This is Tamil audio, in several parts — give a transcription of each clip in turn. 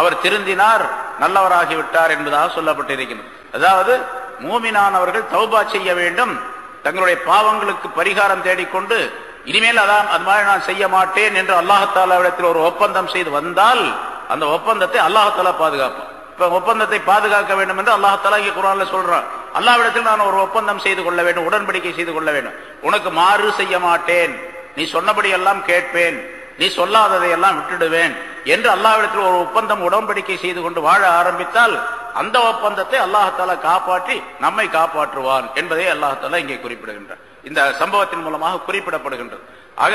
அவர் திருந்தினார், நல்லவராகிவிட்டார் என்பதாக சொல்லப்பட்டிருக்கிறது. அதாவது மூமினானவர்கள் தௌபா செய்ய வேண்டும், தங்களுடைய பாவங்களுக்கு பரிகாரம் தேடிக்கொண்டு இனிமேல் அது மாதிரி நான் செய்ய மாட்டேன் என்று அல்லாஹ்தாலாவிடத்தில் ஒரு ஒப்பந்தம் செய்து வந்தால் அந்த ஒப்பந்தத்தை அல்லாஹ்தாலா பாதுகாப்பான். இப்ப ஒப்பந்தத்தை பாதுகாக்க வேண்டும் என்று அல்லாஹ்தாலா இங்கே குர்ஆன்ல சொல்றான். அல்லாஹ்விடத்தில் நான் ஒரு ஒப்பந்தம் செய்து கொள்ள வேண்டும், உடன்படிக்கை செய்து கொள்ள வேண்டும். உனக்கு மாறு செய்ய மாட்டேன், நீ சொன்னபடி எல்லாம் கேட்பேன், நீ சொல்லாததை எல்லாம் விட்டுடுவேன் என்று அல்லாஹ்விடத்தில் ஒரு ஒப்பந்தம் உடன்படிக்கை செய்து கொண்டு வாழ ஆரம்பித்தால் அந்த ஒப்பந்தத்தை அல்லாஹ்தாலா காப்பாற்றி நம்மை காப்பாற்றுவான் என்பதை அல்லாஹ்தாலா இங்கே குறிப்பிடுகின்றார். இந்த சம்பவத்தின் மூலமாக குறிப்பிடப்படுகின்றது. ஆக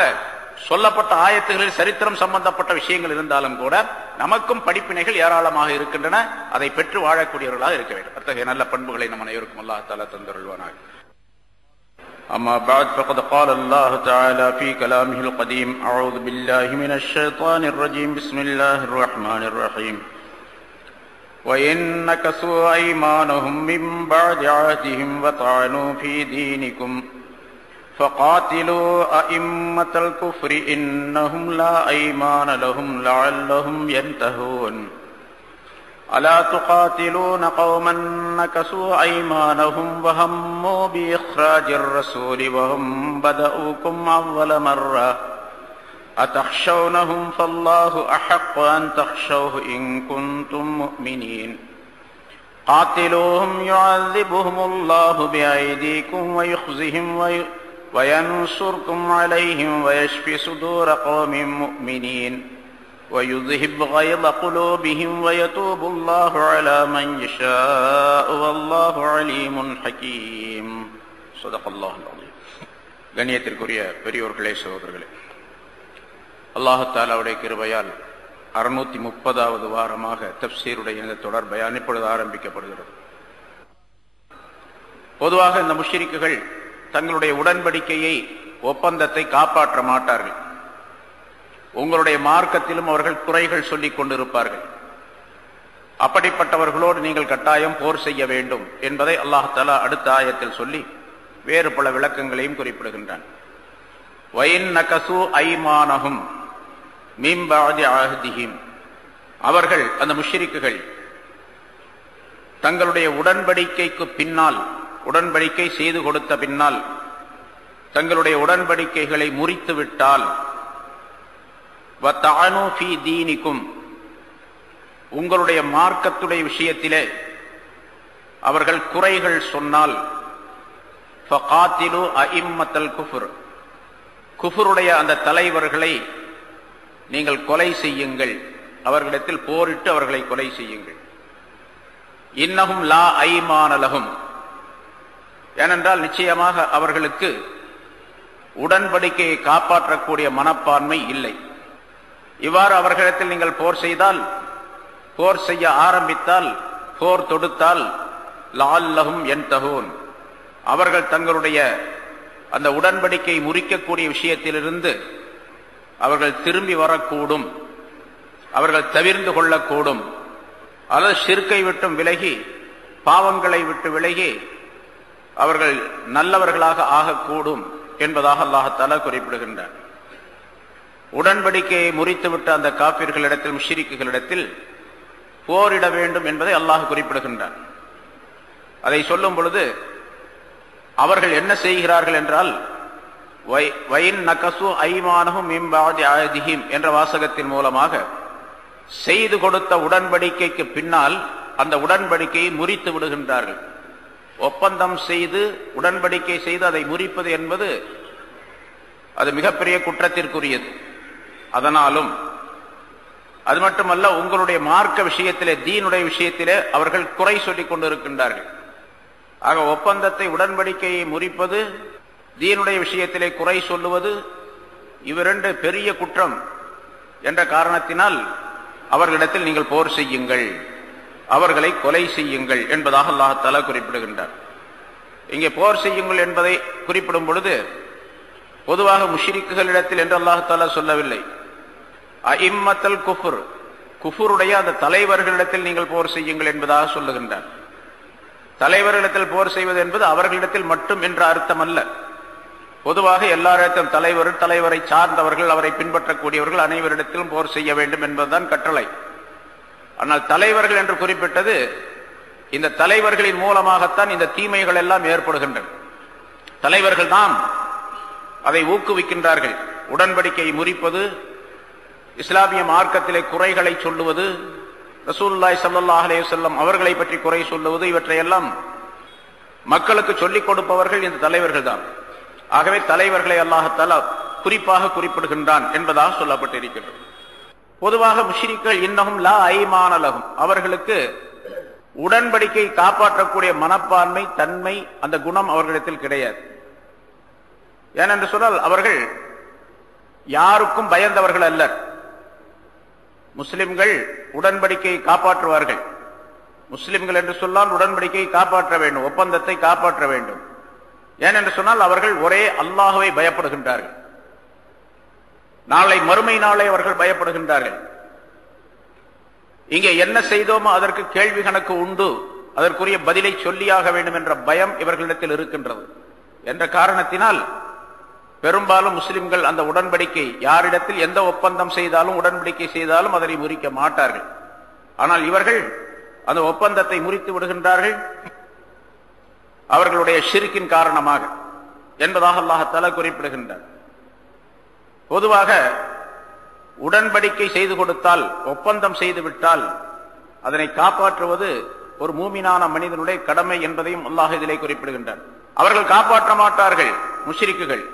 சொல்லப்பட்ட ஆயத்துகளில் சரித்திரம் சம்பந்தப்பட்ட விஷயங்கள் இருந்தாலும் கூட நமக்கும் படிப்பினைகள் ஏராளமாக இருக்கின்றன. அதை பெற்று வாழக்கூடியவர்களாக இருக்க வேண்டும். அத்தகைய நல்ல பண்புகளை நம் அனைவருக்கும் அல்லாஹ்தாலா தந்தருள்வானாக. أما بعد فقد قال الله تعالى في كلامه القديم أعوذ بالله من الشيطان الرجيم بسم الله الرحمن الرحيم وإن نكثوا أيمانهم من بعد عهدهم وطعنوا في دينكم فقاتلوا أئمة الكفر إنهم لا أيمان لهم لعلهم ينتهون ألا تقاتلون قوما نكثوا أيمانهم وهموا بإخراج الرسول وهم بدؤوكم أول مرة أتخشونهم فالله أحق أن تخشوه إن كنتم مؤمنين قاتلوهم يعذبهم الله بأيديكم ويخزهم وينصركم عليهم ويشفي صدور قوم مؤمنين ويذهب غيظ قلوبهم ويتوب الله على من يشاء والله عليم حكيم صدق الله العظيم. கண்ணியத்திற்குரிய பெரியோர்களே, சகோதரர்களே, அல்லாஹ் தஆலாவுடைய கிருபையால் 630வது வாரமாக தஃப்சீருடைய இந்த தொடர் பயான் இப்பொழுது ஆரம்பிக்கப்படுகிறது. பொதுவாக இந்த முஷ்ரிக்குகள் தங்களுடைய உடன்படிக்கையை, ஒப்பந்தத்தை காப்பாற்ற மாட்டார்கள். உங்களுடைய மார்க்கத்திலும் அவர்கள் குறைகள் சொல்லிக் கொண்டிருப்பார்கள். அப்படிப்பட்டவர்களோடு நீங்கள் கட்டாயம் போர் செய்ய வேண்டும் என்பதை அல்லாஹ் தஆலா அடுத்த ஆயத்தில் சொல்லி வேறு பல விளக்கங்களையும் குறிப்பிடுகின்றான். வயின் நகசு ஐமானஹும் மின் பஅதி அஹ்திஹிம், அவர்கள் அந்த முஷ்ரிக்குகள் தங்களுடைய உடன்படிக்கைக்கு பின்னால், உடன்படிக்கை செய்து கொடுத்த பின்னால் தங்களுடைய உடன்படிக்கைகளை முறித்து விட்டால், வதஅனு ஃபீ தீனிக்கும், உங்களுடைய மார்க்கத்துடைய விஷயத்திலே அவர்கள் குறைகள் சொன்னால், ஃபகாத்திலு அஇம்மத்தல் குஃப்ர், குஃப்ருடைய அந்த தலைவர்களை நீங்கள் கொலை செய்யுங்கள், அவர்களிடத்தில் போரிட்டு அவர்களை கொலை செய்யுங்கள். இன்னஹும் லா ஐமான லஹும், ஏனென்றால் நிச்சயமாக அவர்களுக்கு உடன்படிக்கையை காப்பாற்றக்கூடிய மனப்பான்மை இல்லை. இவ்வாறு அவர்களிடத்தில் நீங்கள் போர் செய்தால், போர் செய்ய ஆரம்பித்தால், போர் தொடுத்தால், லஅல்லஹும் யன்தஹூன், அவர்கள் தங்களுடைய அந்த உடன்படிக்கை முறிக்கக்கூடிய விஷயத்திலிருந்து அவர்கள் திரும்பி வரக்கூடும், அவர்கள் தவிர்ந்து கொள்ளக்கூடும், அல்லது ஷிர்கை விட்டும் விலகி, பாவங்களை விட்டு விலகி அவர்கள் நல்லவர்களாக ஆகக்கூடும் என்பதாக அல்லாஹ் தஆலா குறிப்பிடுகின்றார். உடன்படிக்கையை முறித்துவிட்ட அந்த காபிர்களிடத்தில், முஷ்ரிக்குகளிடத்தில் போரிட வேண்டும் என்பதை அல்லாஹ் குறிப்பிடுகின்றார். அதை சொல்லும் பொழுது அவர்கள் என்ன செய்கிறார்கள் என்றால், வயின் நகசு ஐமானஹும் மின் பஅதி அஹ்திஹிம் என்ற வாசகத்தின் மூலமாக செய்து கொடுத்த உடன்படிக்கைக்கு பின்னால் அந்த உடன்படிக்கையை முறித்து விடுகின்றார்கள். ஒப்பந்தம் செய்து உடன்படிக்கை செய்து அதை முறிப்பது என்பது அது மிகப்பெரிய குற்றத்திற்குரியது. அதனாலும் அது மட்டுமல்ல, உங்களுடைய மார்க்க விஷயத்திலே, தீனுடைய விஷயத்திலே அவர்கள் குறை சொல்லிக் கொண்டிருக்கின்றார்கள். ஆக ஒப்பந்தத்தை, உடன்படிக்கையை முறிப்பது, தீனுடைய விஷயத்திலே குறை சொல்லுவது, இவ்விரண்டு பெரிய குற்றம் என்ற காரணத்தினால் அவர்களிடத்தில் நீங்கள் போர் செய்யுங்கள், அவர்களை கொலை செய்யுங்கள் என்பதாக அல்லாஹ் தஆலா குறிப்பிடுகின்றார். இங்கே போர் செய்யுங்கள் என்பதை குறிப்பிடும் பொழுது பொதுவாக முஷ்ரிக்குகளிடத்தில் என்று அல்லாஹ் தஆலா சொல்லவில்லை. அஇம்மத்தல் குஃப்ர், குஃபருடைய அந்த தலைவர்களிடத்தில் நீங்கள் போர் செய்யுங்கள் என்பதாக சொல்லுகின்றார். தலைவர்களிடத்தில் போர் செய்வது என்பது அவர்களிடத்தில் மட்டும் என்ற அர்த்தம் அல்ல. பொதுவாக எல்லாரிடத்திலும் தலைவரை சார்ந்தவர்கள், அவரை பின்பற்றக்கூடியவர்கள் அனைவரிடத்திலும் போர் செய்ய வேண்டும் என்பதுதான் கட்டளை. ஆனால் தலைவர்கள் என்று குறிப்பிட்டது இந்த தலைவர்களின் மூலமாகத்தான் இந்த தீமைகள் எல்லாம் ஏற்படுகின்றன. தலைவர்கள் தான் அதை ஊக்குவிக்கின்றார்கள். உடன்படிக்கையை முறிப்பது, இஸ்லாமிய மார்க்கத்திலே குறைகளை சொல்லுவது, ரசூலுல்லாஹி ஸல்லல்லாஹு அலைஹி வஸல்லம் அவர்களை பற்றி குறை சொல்லுவது, இவற்றையெல்லாம் மக்களுக்கு சொல்லிக் கொடுப்பவர்கள் இந்த தலைவர்கள் தான். ஆகவே தலைவர்களை அல்லாஹ் தஆலா குறிப்பாக குறிப்பிடுகின்றான் என்பதாக சொல்லப்பட்டிருக்கிறது. பொதுவாக முஷ்ரிக்குகள் இன்னஹும் லா ஐமான லஹும், அவர்களுக்கு உடன்படிக்கை காப்பாற்றக்கூடிய மனப்பான்மை, தன்மை, அந்த குணம் அவர்களிடத்தில் கிடையாது. ஏனென்று சொன்னால் அவர்கள் யாருக்கும் பயந்தவர்கள் அல்ல. முஸ்லிம்கள் உடன்படிக்கையை காப்பாற்றுவார்கள். முஸ்லிம்கள் என்று சொன்னால் உடன்படிக்கையை காப்பாற்ற வேண்டும், ஒப்பந்தத்தை காப்பாற்ற வேண்டும். ஏனென்று சொன்னால் அவர்கள் ஒரே அல்லாஹ்வை பயப்படுகின்றார்கள். நாளை மறுமை நாளை அவர்கள் பயப்படுகின்றார்கள். இங்கே என்ன செய்தோமோ அதற்கு கேள்வி கணக்கு உண்டு, அதற்குரிய பதிலை சொல்லியாக வேண்டும் என்ற பயம் இவர்களிடத்தில் இருக்கின்றது. என்ற காரணத்தினால் பெரும்பாலும் முஸ்லிம்கள் அந்த உடன்படிக்கை, யாரிடத்தில் எந்த ஒப்பந்தம் செய்தாலும் உடன்படிக்கை செய்தாலும் அதனை முறிக்க மாட்டார்கள். ஆனால் இவர்கள் அந்த ஒப்பந்தத்தை முறித்து விடுகின்றார்கள், அவர்களுடைய ஷிர்கின் காரணமாக என்பதாக அல்லாஹ் தஆலா குறிப்பிடுகின்றார். பொதுவாக உடன்படிக்கை செய்து கொடுத்தால், ஒப்பந்தம் செய்து விட்டால் அதனை காப்பாற்றுவது ஒரு மூமினான மனிதனுடைய கடமை என்பதையும் அல்லாஹ் இதிலே குறிப்பிடுகின்றார். அவர்கள் காப்பாற்ற மாட்டார்கள், முஷ்ரிக்குகள்.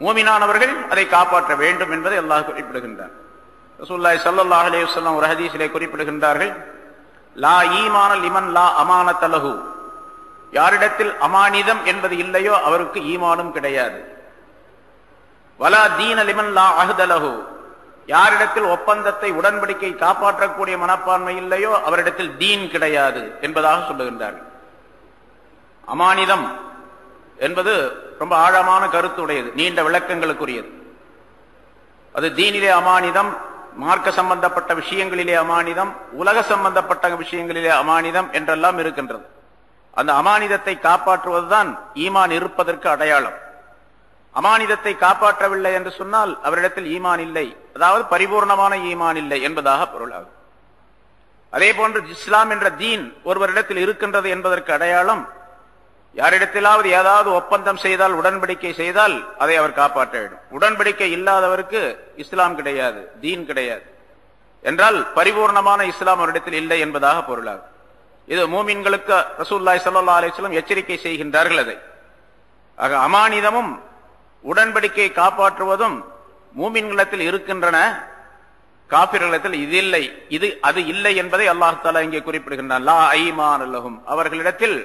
மூமினானவர்கள் அதை காப்பாற்ற வேண்டும் என்பதை அல்லாஹ் குறிப்பிடுகின்றார். ரசூலுல்லாஹி ஸல்லல்லாஹு அலைஹி வஸல்லம் ஒரு ஹதீஸிலே குறிப்பிடுகின்றார்கள், லா ஈமான லிமன் லா அமானத லஹு, யாரிடத்தில் அமானிதம் என்பது இல்லையோ அவருக்கு ஈமானும் கிடையாது. வலா தீன லிமன் லா அஹ்த லஹு, யாரிடத்தில் ஒப்பந்தத்தை, உடன்படிக்கை காப்பாற்றக்கூடிய மனப்பான்மை இல்லையோ அவரிடத்தில் தீன் கிடையாது என்பதாக சொல்லுகின்றார்கள். அமானிதம் என்பது ரொம்ப ஆழமான கருத்து உடையது, நீண்ட விளக்கங்களுக்குரியது. அது தீனிலே அமானிதம், மார்க்க சம்பந்தப்பட்ட விஷயங்களிலே அமானிதம், உலக சம்பந்தப்பட்ட விஷயங்களிலே அமானிதம் என்றெல்லாம் இருக்கின்றது. அந்த அமானிதத்தை காப்பாற்றுவதுதான் ஈமான் இருப்பதற்கு அடையாளம். அமானிதத்தை காப்பாற்றவில்லை என்று சொன்னால் அவரிடத்தில் ஈமான் இல்லை, அதாவது பரிபூர்ணமான ஈமான் இல்லை என்பதாக பொருளாகும். அதே போன்று இஸ்லாம் என்ற தீன் ஒருவரிடத்தில் இருக்கின்றது என்பதற்கு அடையாளம், யாரிடத்திலாவது ஏதாவது ஒப்பந்தம் செய்தால், உடன்படிக்கை செய்தால் அதை அவர் காப்பாற்ற வேண்டும். உடன்படிக்கை இல்லாதவருக்கு இஸ்லாம் கிடையாது, தீன் கிடையாது என்றால் பரிபூர்ணமான இஸ்லாம் அவரிடத்தில் இல்லை என்பதாக பொருளாகும். இது மூமின்களுக்கு ரசூலுல்லாஹி ஸல்லல்லாஹு அலைஹி வஸல்லம் எச்சரிக்கை செய்கின்றார்கள். அதை ஆக அமானிதமும் உடன்படிக்கை காப்பாற்றுவதும் மூமின்களிடத்தில் இருக்கின்றன, காபிர்களிடத்தில் இது இல்லை, அது இல்லை என்பதை அல்லாஹ் தஆலா இங்கே குறிப்பிடுகின்றான். லா ஐமான லஹும், அவர்களிடத்தில்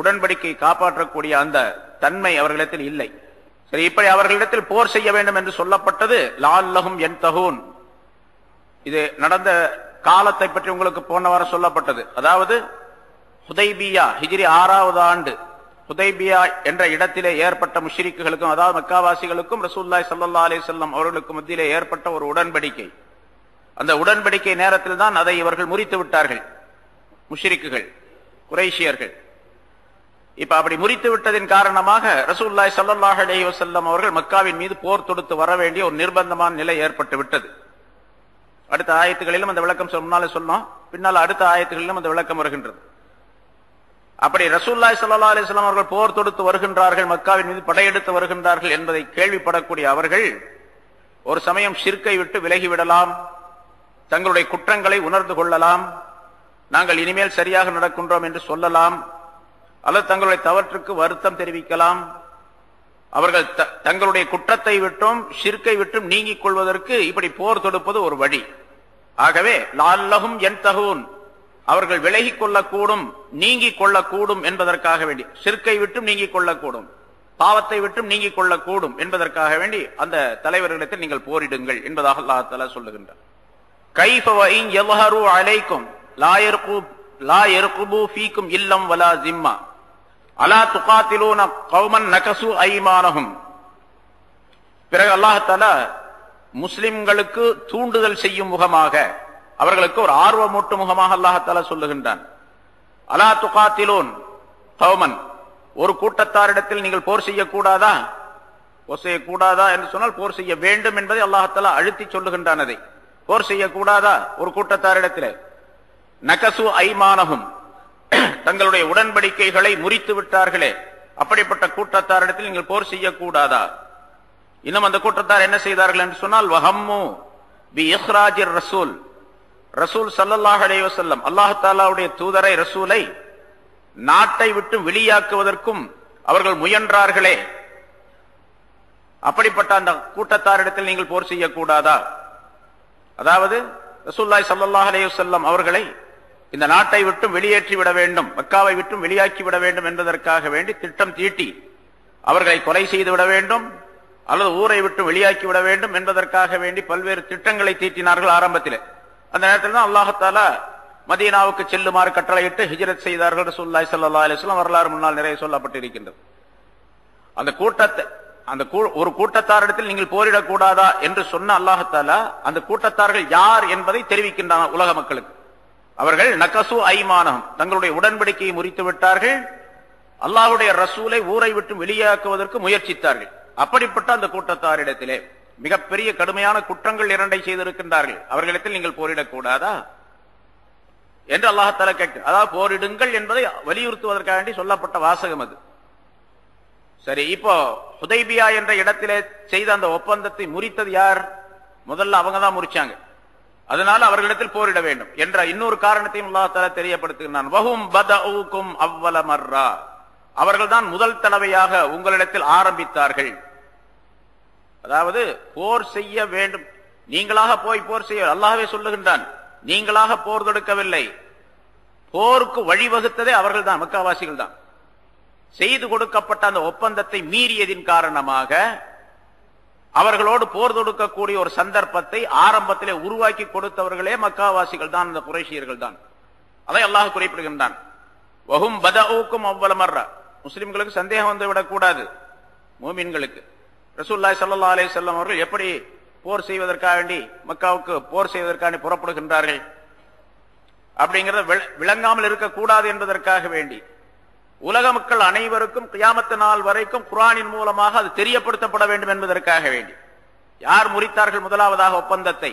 உடன்படிக்கை காப்பாற்றக்கூடிய அந்த தன்மை அவர்களிடத்தில் இல்லை. சரி, இப்படி அவர்களிடத்தில் போர் செய்ய வேண்டும் என்று சொல்லப்பட்டது லஅல்லஹும் யன்தஹூன். இது நடந்த காலத்தை பற்றி உங்களுக்கு போன வாரம் சொல்லப்பட்டது. அதாவது ஹுதைபியா, ஹிஜ்ரி 6வது ஆண்டு ஹுதைபியா என்ற இடத்திலே ஏற்பட்ட முஷ்ரிக்குகளுக்கும், அதாவது மக்காவாசிகளுக்கும் ரசூலுல்லாஹி ஸல்லல்லாஹு அலைஹி வஸல்லம் அவர்களுக்கு மத்தியிலே ஏற்பட்ட ஒரு உடன்படிக்கை. அந்த உடன்படிக்கை நேரத்தில் தான் அதை இவர்கள் முறித்து விட்டார்கள், முஷ்ரிக்குகள், குறைஷியர்கள். இப்ப அப்படி முறித்து விட்டதின் காரணமாக ரசூலுல்லாஹி ஸல்லல்லாஹு அலைஹி வஸல்லம் அவர்கள் மக்காவின் மீது போர் தொடுத்து வர வேண்டிய ஒரு நிர்பந்தமான நிலை ஏற்பட்டு விட்டது. அடுத்த ஆயத்துகளிலும் அந்த விளக்கம் முன்னாலே சொன்னோம், பின்னால் அடுத்த ஆயத்துகளிலும் அந்த விளக்கம் வருகின்றது. அப்படி ரசூலுல்லாஹி ஸல்லல்லாஹு அலைஹி வஸல்லம் அவர்கள் போர் தொடுத்து வருகின்றார்கள், மக்காவின் மீது படையெடுத்து வருகின்றார்கள் என்பதை கேள்விப்படக்கூடிய அவர்கள் ஒரு சமயம் ஷிர்க்கை விட்டு விலகிவிடலாம், தங்களுடைய குற்றங்களை உணர்ந்து கொள்ளலாம், நாங்கள் இனிமேல் சரியாக நடக்கின்றோம் என்று சொல்லலாம், அல்லது தங்களுடைய தவற்றுக்கு வருத்தம் தெரிவிக்கலாம். அவர்கள் தங்களுடைய குற்றத்தை விட்டும் ஷிர்க்கை விட்டும் நீங்கிக் கொள்வதற்கு இப்படி போர் தொடுப்பது ஒரு வழி. ஆகவே லஅல்லஹும் யன்தஹூன், அவர்கள் விலகிக் கொள்ளக்கூடும், நீங்கிக் கொள்ளக்கூடும் என்பதற்காக வேண்டி, ஷிர்க்கை விட்டும் நீங்கிக் கொள்ளக்கூடும், பாவத்தை விட்டும் நீங்கிக் கொள்ளக்கூடும் என்பதற்காக வேண்டி அந்த தலைவர்களிடத்தில் நீங்கள் போரிடுங்கள் என்பதாக அல்லாஹ் தஆலா சொல்லுகின்றார். கைஃப வ இன் யظஹரு அலைக்கும் லா யர்குபு ஃபீக்கும் இல்லம் வலா ஸிம்மா அலா துகாத்திலூன கௌமன் நகசு ஐமானஹும். பிறகு அல்லாஹ் தஆலா முஸ்லிம்களுக்கு தூண்டுதல் செய்யும் முகமாக, அவர்களுக்கு ஒரு ஆர்வமூட்டும் முகமாக அல்லாஹ் தஆலா சொல்லுகின்றான். அலா துகாத்திலூன் கௌமன், ஒரு கூட்டத்தாரிடத்தில் நீங்கள் போர் செய்யக்கூடாதா? போர் செய்யக்கூடாதா என்று சொன்னால் போர் செய்ய வேண்டும் என்பதை அல்லாஹ் தஆலா அழுத்தி சொல்லுகின்றான். அதை போர் செய்யக்கூடாதா ஒரு கூட்டத்தாரிடத்தில்? நகசு ஐமானஹும், தங்களுடைய உடன்படிக்கைகளை முறித்து விட்டார்களே, அப்படிப்பட்ட கூட்டத்தாரிடத்தில் நீங்கள் போர் செய்யக்கூடாதா? இன்னும் அந்த கூட்டத்தார் என்ன செய்தார்கள் என்று சொன்னால், வஹம்மு பி இஹ்ராஜிர் ரசூல், ரசூல் ஸல்லல்லாஹு அலைஹி வஸல்லம் அல்லாஹ் தஆலாவுடைய தூதரை ரசூலை நாட்டை விட்டு வெளியாக்குவதற்கும் அவர்கள் முயன்றார்களே, அப்படிப்பட்ட அந்த கூட்டத்தாரிடத்தில் நீங்கள் போர் செய்யக்கூடாதா? அதாவது ரசூலுல்லாஹி ஸல்லல்லாஹு அலைஹி வஸல்லம் அவர்களை இந்த நாட்டை விட்டு வெளியேற்றி விட வேண்டும், மக்காவை விட்டு வெளியாக்கி விட வேண்டும் என்பதற்காக வேண்டி திட்டம் தீட்டி அவர்களை கொலை செய்து விட வேண்டும் அல்லது ஊரை விட்டு வெளியாக்கி விட வேண்டும் என்பதற்காக வேண்டி பல்வேறு திட்டங்களை தீட்டினார்கள் ஆரம்பத்தில். அந்த நேரத்தில் தான் அல்லாஹ் தஆலா மதீனாவுக்கு செல்லுமாறு கட்டளையிட்டு ஹிஜ்ரத் செய்தார்கள் ரசூலுல்லாஹி ஸல்லல்லாஹு அலைஹி வஸல்லம். வரலாறு முன்னால் நிறைய சொல்லப்பட்டிருக்கின்றது. அந்த கூட்டத்தை ஒரு கூட்டத்தாரிடத்தில் நீங்கள் போரிடக்கூடாதா என்று சொன்ன அல்லாஹ் தஆலா அந்த கூட்டத்தார்கள் யார் என்பதை தெரிவிக்கின்றான் உலக மக்களுக்கு. அவர்கள் நகசு ஐமானஹும், தங்களுடைய உடன்படிக்கையை முறித்து விட்டார்கள், அல்லாஹ்வுடைய ரசூலை ஊரை விட்டு வெளியாக்குவதற்கு முயற்சித்தார்கள். அப்படிப்பட்ட அந்த கூட்டத்தாரிடத்திலே மிகப்பெரிய கடுமையான குற்றங்கள் இரண்டை செய்திருக்கின்றார்கள். அவர்களிடத்தில் நீங்கள் போரிடக்கூடாதா என்று அல்லாஹ் தஆலா கேட்கிறார். அதாவது போரிடுங்கள் என்பதை வலியுறுத்துவதற்காக சொல்லப்பட்ட வாசகம் அது. சரி, இப்போ ஹுதைபியா என்ற இடத்திலே செய்த அந்த ஒப்பந்தத்தை முறித்தது யார்? முதல்ல அவங்க தான் முறிச்சாங்க. அதனால அவர்களிடத்தில் போரிட வேண்டும் என்ற இன்னொரு காரணத்தையும் அல்லாஹ் தஆலா தெரியப்படுத்துகிறான். வஹும் பதஊக்கும் அவ்வல மர்ரா, அவர்கள் தான் முதல் தடவையாக உங்களிடத்தில் ஆரம்பித்தார்கள். அதாவது போர் செய்ய வேண்டும், நீங்களாக போய் போர் செய்ய அல்லாஹ்வே சொல்லுகின்றான். நீங்களாக போர் தொடுக்கவில்லை, போருக்கு வழிவகுத்ததே அவர்கள் தான், மக்காவாசிகள் தான். செய்து கொடுக்கப்பட்ட அந்த ஒப்பந்தத்தை மீறியதின் காரணமாக அவர்களோடு போர் தொடுக்கக்கூடிய ஒரு சந்தர்ப்பத்தை ஆரம்பத்திலே உருவாக்கி கொடுத்தவர்களே மக்காவாசிகள் தான், அந்த குறைஷியர்கள் தான். அதை அல்லாஹ் குறிப்பிடுகின்றான். வஹும் பதஊக்கும் அவ்வல மர்ரா. முஸ்லிம்களுக்கு சந்தேகம் வந்து விடக்கூடாது, மூமின்களுக்கு. ரசூலுல்லாஹி ஸல்லல்லாஹு அலைஹி வஸல்லம் அவர்கள் எப்படி போர் செய்வதற்காக வேண்டி மக்காவுக்கு போர் செய்வதற்காக புறப்படுகின்றார்கள் அப்படிங்கறத விளங்காமல் இருக்கக்கூடாது என்பதற்காக வேண்டி உலக மக்கள் அனைவருக்கும் கியாமத் நாள் வரைக்கும் குர்ஆனின் மூலமாக அது தெரியப்படுத்தப்பட வேண்டும் என்பதற்காக வேண்டி யார் முறித்தார்கள் முதலாவதாக ஒப்பந்தத்தை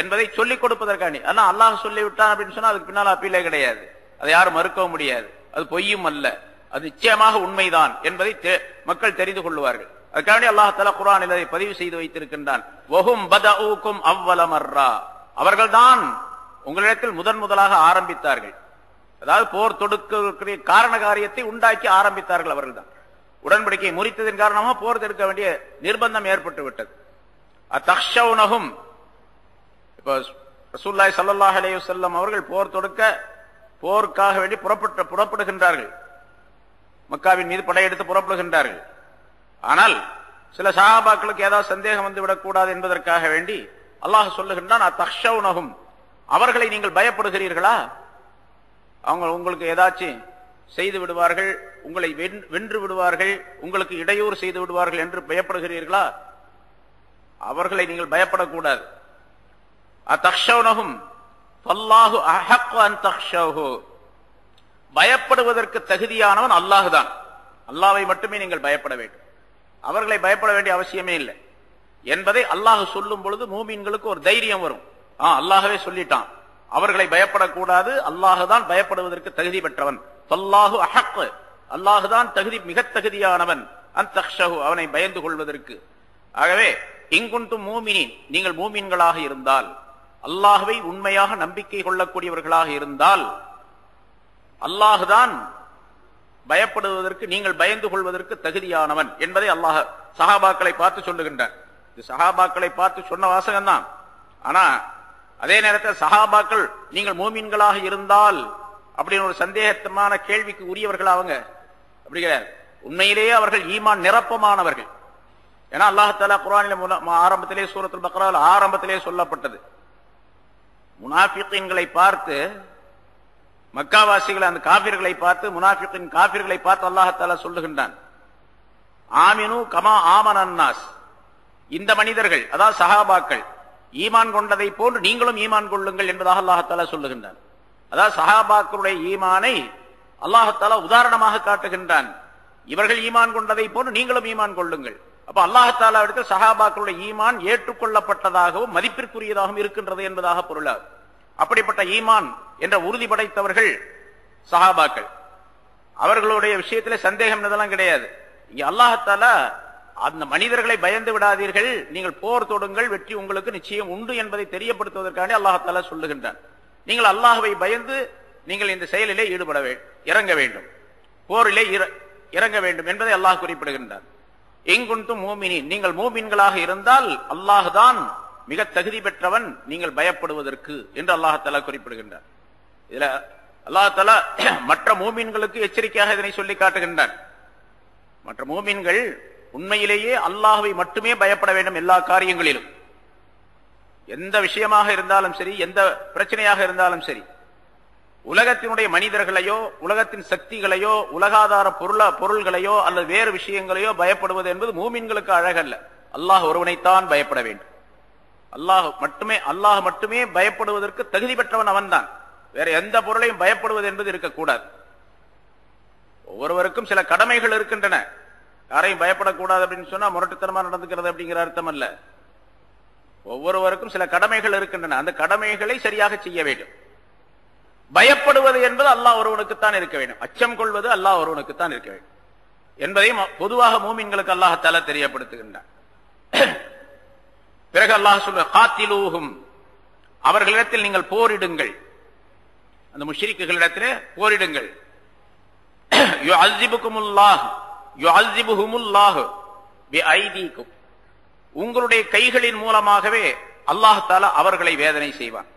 என்பதை சொல்லிக் கொடுப்பதற்காண்டி. ஆனா அல்லாஹ் சொல்லிவிட்டான் அப்படின்னு சொன்னா அதுக்கு பின்னால் அப்பீலே கிடையாது, அதை யாரும் மறுக்கவும் முடியாது. அது பொய்யும் அல்ல, அது நிச்சயமாக உண்மைதான் என்பதை மக்கள் தெரிந்து கொள்வார்கள். அதுக்காண்டி அல்லாஹ் தஆலா குர்ஆனில் அதை பதிவு செய்து வைத்திருக்கின்றான். வஹும் பதஊக்கும் அவ்வல மர்ரா, அவர்கள்தான் உங்களிடத்தில் முதலாக ஆரம்பித்தார்கள். அதாவது போர் தொடுக்க காரண காரியத்தை உண்டாக்கி ஆரம்பித்தார்கள் அவர்கள் தான். உடன்படிக்கை முறித்ததன் காரணமாக போர் தொடுக்க வேண்டிய நிர்பந்தம் ஏற்பட்டு விட்டது. அத்தக்ஷவுனஹும், இப்போ ரசூலுல்லாஹி ஸல்லல்லாஹு அலைஹி வஸல்லம் அவர்கள் போர் தொடுக்க போருக்காக வேண்டி புறப்படுகின்றார்கள், மக்காவின் மீது படையெடுத்து புறப்படுகின்றார்கள். ஆனால் சில சஹாபாக்களுக்கு ஏதாவது சந்தேகம் வந்து விடக்கூடாது என்பதற்காக வேண்டி அல்லாஹ் சொல்லுகின்றான், அத்தக்ஷவுனஹும், அவர்களை நீங்கள் பயப்படுகிறீர்களா? அவங்க உங்களுக்கு ஏதாச்சும் செய்து விடுவார்கள், உங்களை வென்று விடுவார்கள், உங்களுக்கு இடையூறு செய்து விடுவார்கள் என்று பயப்படுகிறீர்களா? அவர்களை நீங்கள் பயப்படக்கூடாது. அத்தக்ஷவுனஹும் ஃபல்லாஹு அஹக்கு அன் தக்ஷவுஹு, பயப்படுவதற்கு தகுதியானவன் அல்லாஹ் தான், அல்லாஹ்வை மட்டுமே நீங்கள் பயப்பட வேண்டும், அவர்களை பயப்பட வேண்டிய அவசியமே இல்லை என்பதை அல்லாஹ் சொல்லும் பொழுது மூமின்களுக்கு ஒரு தைரியம் வரும். அல்லாஹ்வே சொல்லிட்டான், அவர்களை பயப்படக்கூடாது, அல்லாஹுதான் பயப்படுவதற்கு தகுதி பெற்றவன். ஃபல்லாஹு அஹக்கு, அல்லாஹுதான் மிக தகுதியானவன், அன் தக்ஷஹு, அவனை பயந்து கொள்வதற்கு. ஆகவே இங்குன்தும் மூமினின், நீங்கள் மூமின்களாக இருந்தால், அல்லாஹ்வை உண்மையாக நம்பிக்கை கொள்ளக்கூடியவர்களாக இருந்தால், அல்லாஹுதான் பயப்படுவதற்கு, நீங்கள் பயந்து கொள்வதற்கு தகுதியானவன் என்பதை அல்லாஹ் சஹாபாக்களை பார்த்து சொல்லுகின்றான். இது சஹாபாக்களை பார்த்து சொன்ன வாசகம் தான். ஆனா அதே நேரத்தில் சஹாபாக்கள் நீங்கள் மூமின்களாக இருந்தால் அப்படின்னு ஒரு சந்தேகமான கேள்விக்கு உரியவர்கள் அவங்க அப்படி கிடையாது. உண்மையிலேயே அவர்கள் ஈமான் நிரப்பமானவர்கள். ஏன்னா அல்லாஹ் தஆலா குர்ஆனில் ஆரம்பத்திலே சூரத்துல் பக்ராவில் ஆரம்பத்திலே சொல்லப்பட்டது, முனாஃபிகீன்களை பார்த்து, மக்காவாசிகள் அந்த காபிர்களை பார்த்து, முனாஃபிகின் காபிர்களை பார்த்து அல்லாஹ் தஆலா சொல்லுகின்றான், ஆமினு கமா ஆமனன் நாஸ், இந்த மனிதர்கள் அதாவது சஹாபாக்கள் ஈமான் கொண்டதை போன்று நீங்களும் ஈமான் கொள்ளுங்கள் என்பதாக அல்லாஹ் தஆலா சொல்லுகின்றான். அதாவது சஹாபாக்களுடைய ஈமானை அல்லாஹ் தஆலா உதாரணமாக காட்டுகின்றான். இவர்கள் ஈமான் கொண்டதை போன்று நீங்களும் ஈமான் கொள்ளுங்கள். அப்ப அல்லாஹ் தஆலா இடத்தில் சஹாபாக்களுடைய ஈமான் ஏற்றுக்கொள்ளப்பட்டதாகவும் மதிப்பிற்குரியதாகவும் இருக்கின்றது என்பதாக பொருளாகும். அப்படிப்பட்ட ஈமான் என்ற உறுதி படைத்தவர்கள் சஹாபாக்கள். அவர்களுடைய விஷயத்திலே சந்தேகம் இதெல்லாம் கிடையாது. இங்க அல்லாஹ்தாலா அந்த மனிதர்களை பயந்து விடாதீர்கள், நீங்கள் போர் தொடுங்கள், வெற்றி உங்களுக்கு நிச்சயம் உண்டு என்பதை தெரியப்படுத்துவதற்காக அல்லாஹ்தாலா சொல்லுகின்றான். நீங்கள் அல்லாஹ்வை பயந்து நீங்கள் இந்த செயலிலே ஈடுபட இறங்க வேண்டும், போரிலே இறங்க வேண்டும் என்பதை அல்லாஹ் குறிப்பிடுகின்றான். எங்குண்டும் மூமினின், நீங்கள் மூமின்களாக இருந்தால் அல்லாஹ் தான் மிக தகுதி பெற்றவன் நீங்கள் பயப்படுவதற்கு என்று அல்லாஹ்தாலா குறிப்பிடுகின்றான். இதுல அல்லாஹ்தாலா மற்ற மூமின்களுக்கு எச்சரிக்கையாக இதனை சொல்லி காட்டுகின்றான். மற்ற மூமின்கள் உண்மையிலேயே அல்லாஹ்வை மட்டுமே பயப்பட வேண்டும். எல்லா காரியங்களிலும் எந்த விஷயமாக இருந்தாலும் சரி, எந்த பிரச்சனையாக இருந்தாலும் சரி, உலகத்தினுடைய மனிதர்களையோ உலகத்தின் சக்திகளையோ உலகாதார பொருள்களையோ அல்லது வேறு விஷயங்களையோ பயப்படுவது என்பது மூமின்களுக்கு அழகல்ல. அல்லாஹ் ஒருவனைத்தான் பயப்பட வேண்டும். அல்லாஹ் மட்டுமே பயப்படுவதற்கு தகுதி பெற்றவன் அவன்தான். வேற எந்த பொருளையும் பயப்படுவது என்பது இருக்கக்கூடாது. ஒவ்வொருவருக்கும் சில கடமைகள் இருக்கின்றன. யாரையும் பயப்படக்கூடாது அப்படின்னு சொன்னா முரட்டுத்தனமா நடந்துக்கிறது அப்படிங்கிற அர்த்தம் அல்ல. ஒவ்வொருவருக்கும் சில கடமைகள் இருக்கின்றன. அந்த கடமைகளை சரியாக செய்ய வேண்டும். பயப்படுவது என்பது அல்லாஹ் ஒருவனுக்குத்தான் இருக்க வேண்டும். அச்சம் கொள்வது அல்லாஹ் ஒருவனுக்குத்தான் இருக்க வேண்டும் என்பதையும் பொதுவாக மூமின்களுக்கு அல்லாஹ் தஆலா தெரியப்படுத்துகின்றான். பிறகு அல்லாஹ் சொல்ற காத்திலூஹும், அவர்களிடத்தில் நீங்கள் போரிடுங்கள், அந்த முஷ்ரிக்குகளிடத்திலே போரிடுங்கள். யுஅஸிபுகுமுல்லாஹ் பிஐதீகும், உங்களுடைய கைகளின் மூலமாகவே அல்லாஹ் தஆலா அவர்களை வேதனை செய்வான்.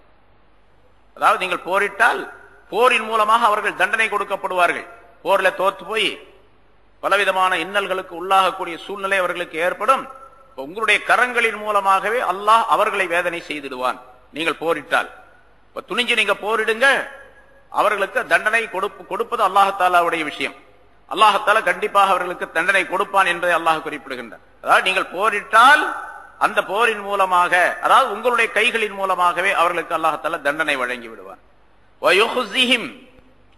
அதாவது நீங்கள் போரிட்டால் போரின் மூலமாக அவர்கள் தண்டனை கொடுக்கப்படுவார்கள். போரில் தோற்று போய் பலவிதமான இன்னல்களுக்கு உள்ளாகக்கூடிய சூழ்நிலை அவர்களுக்கு ஏற்படும். உங்களுடைய கரங்களின் மூலமாகவே அல்லாஹ் அவர்களை வேதனை செய்திடுவான். நீங்கள் போரிட்டால் துணிஞ்சு நீங்க போரிடுங்க, அவர்களுக்கு தண்டனை கொடுப்பது அல்லாஹாலாவுடைய விஷயம். அல்லாஹாலா கண்டிப்பாக அவர்களுக்கு தண்டனை கொடுப்பான் என்பதை அல்லாஹ் குறிப்பிடுகின்றார். அதாவது நீங்கள் போரிட்டால் அந்த போரின் மூலமாக, அதாவது உங்களுடைய கைகளின் மூலமாகவே அவர்களுக்கு அல்லாஹாலா தண்டனை வழங்கி விடுவான்.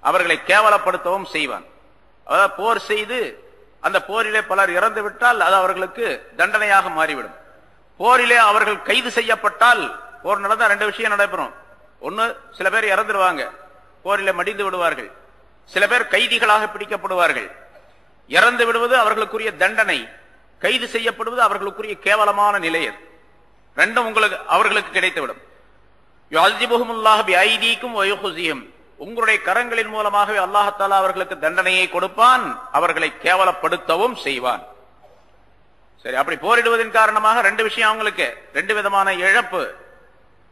அவர்களை கேவலப்படுத்தவும் செய்வான். அதாவது போர் செய்து அந்த போரிலே பலர் இறந்து விட்டால் அது அவர்களுக்கு தண்டனையாக மாறிவிடும். போரிலே அவர்கள் கைது செய்யப்பட்டால், போர் நடந்தா ரெண்டு விஷயம் நடைபெறும். ஒன்னு, சில பேர் இறந்துடுவாங்க, போரிலே மடிந்து விடுவார்கள். சில பேர் கைதிகளாக பிடிக்கப்படுவார்கள். இறந்து விடுவது அவர்களுக்குரிய தண்டனை, கைது செய்யப்படுவது அவர்களுக்குரிய கேவலமான நிலை. ரெண்டும் அவர்களுக்கு கிடைத்துவிடும். உங்களுடைய கரங்களின் மூலமாகவே அல்லாஹாலா அவர்களுக்கு தண்டனையை கொடுப்பான், அவர்களை கேவலப்படுத்தவும் செய்வான். சரி, அப்படி போரிடுவதன் காரணமாக ரெண்டு விஷயம், அவங்களுக்கு ரெண்டு விதமான இழப்பு.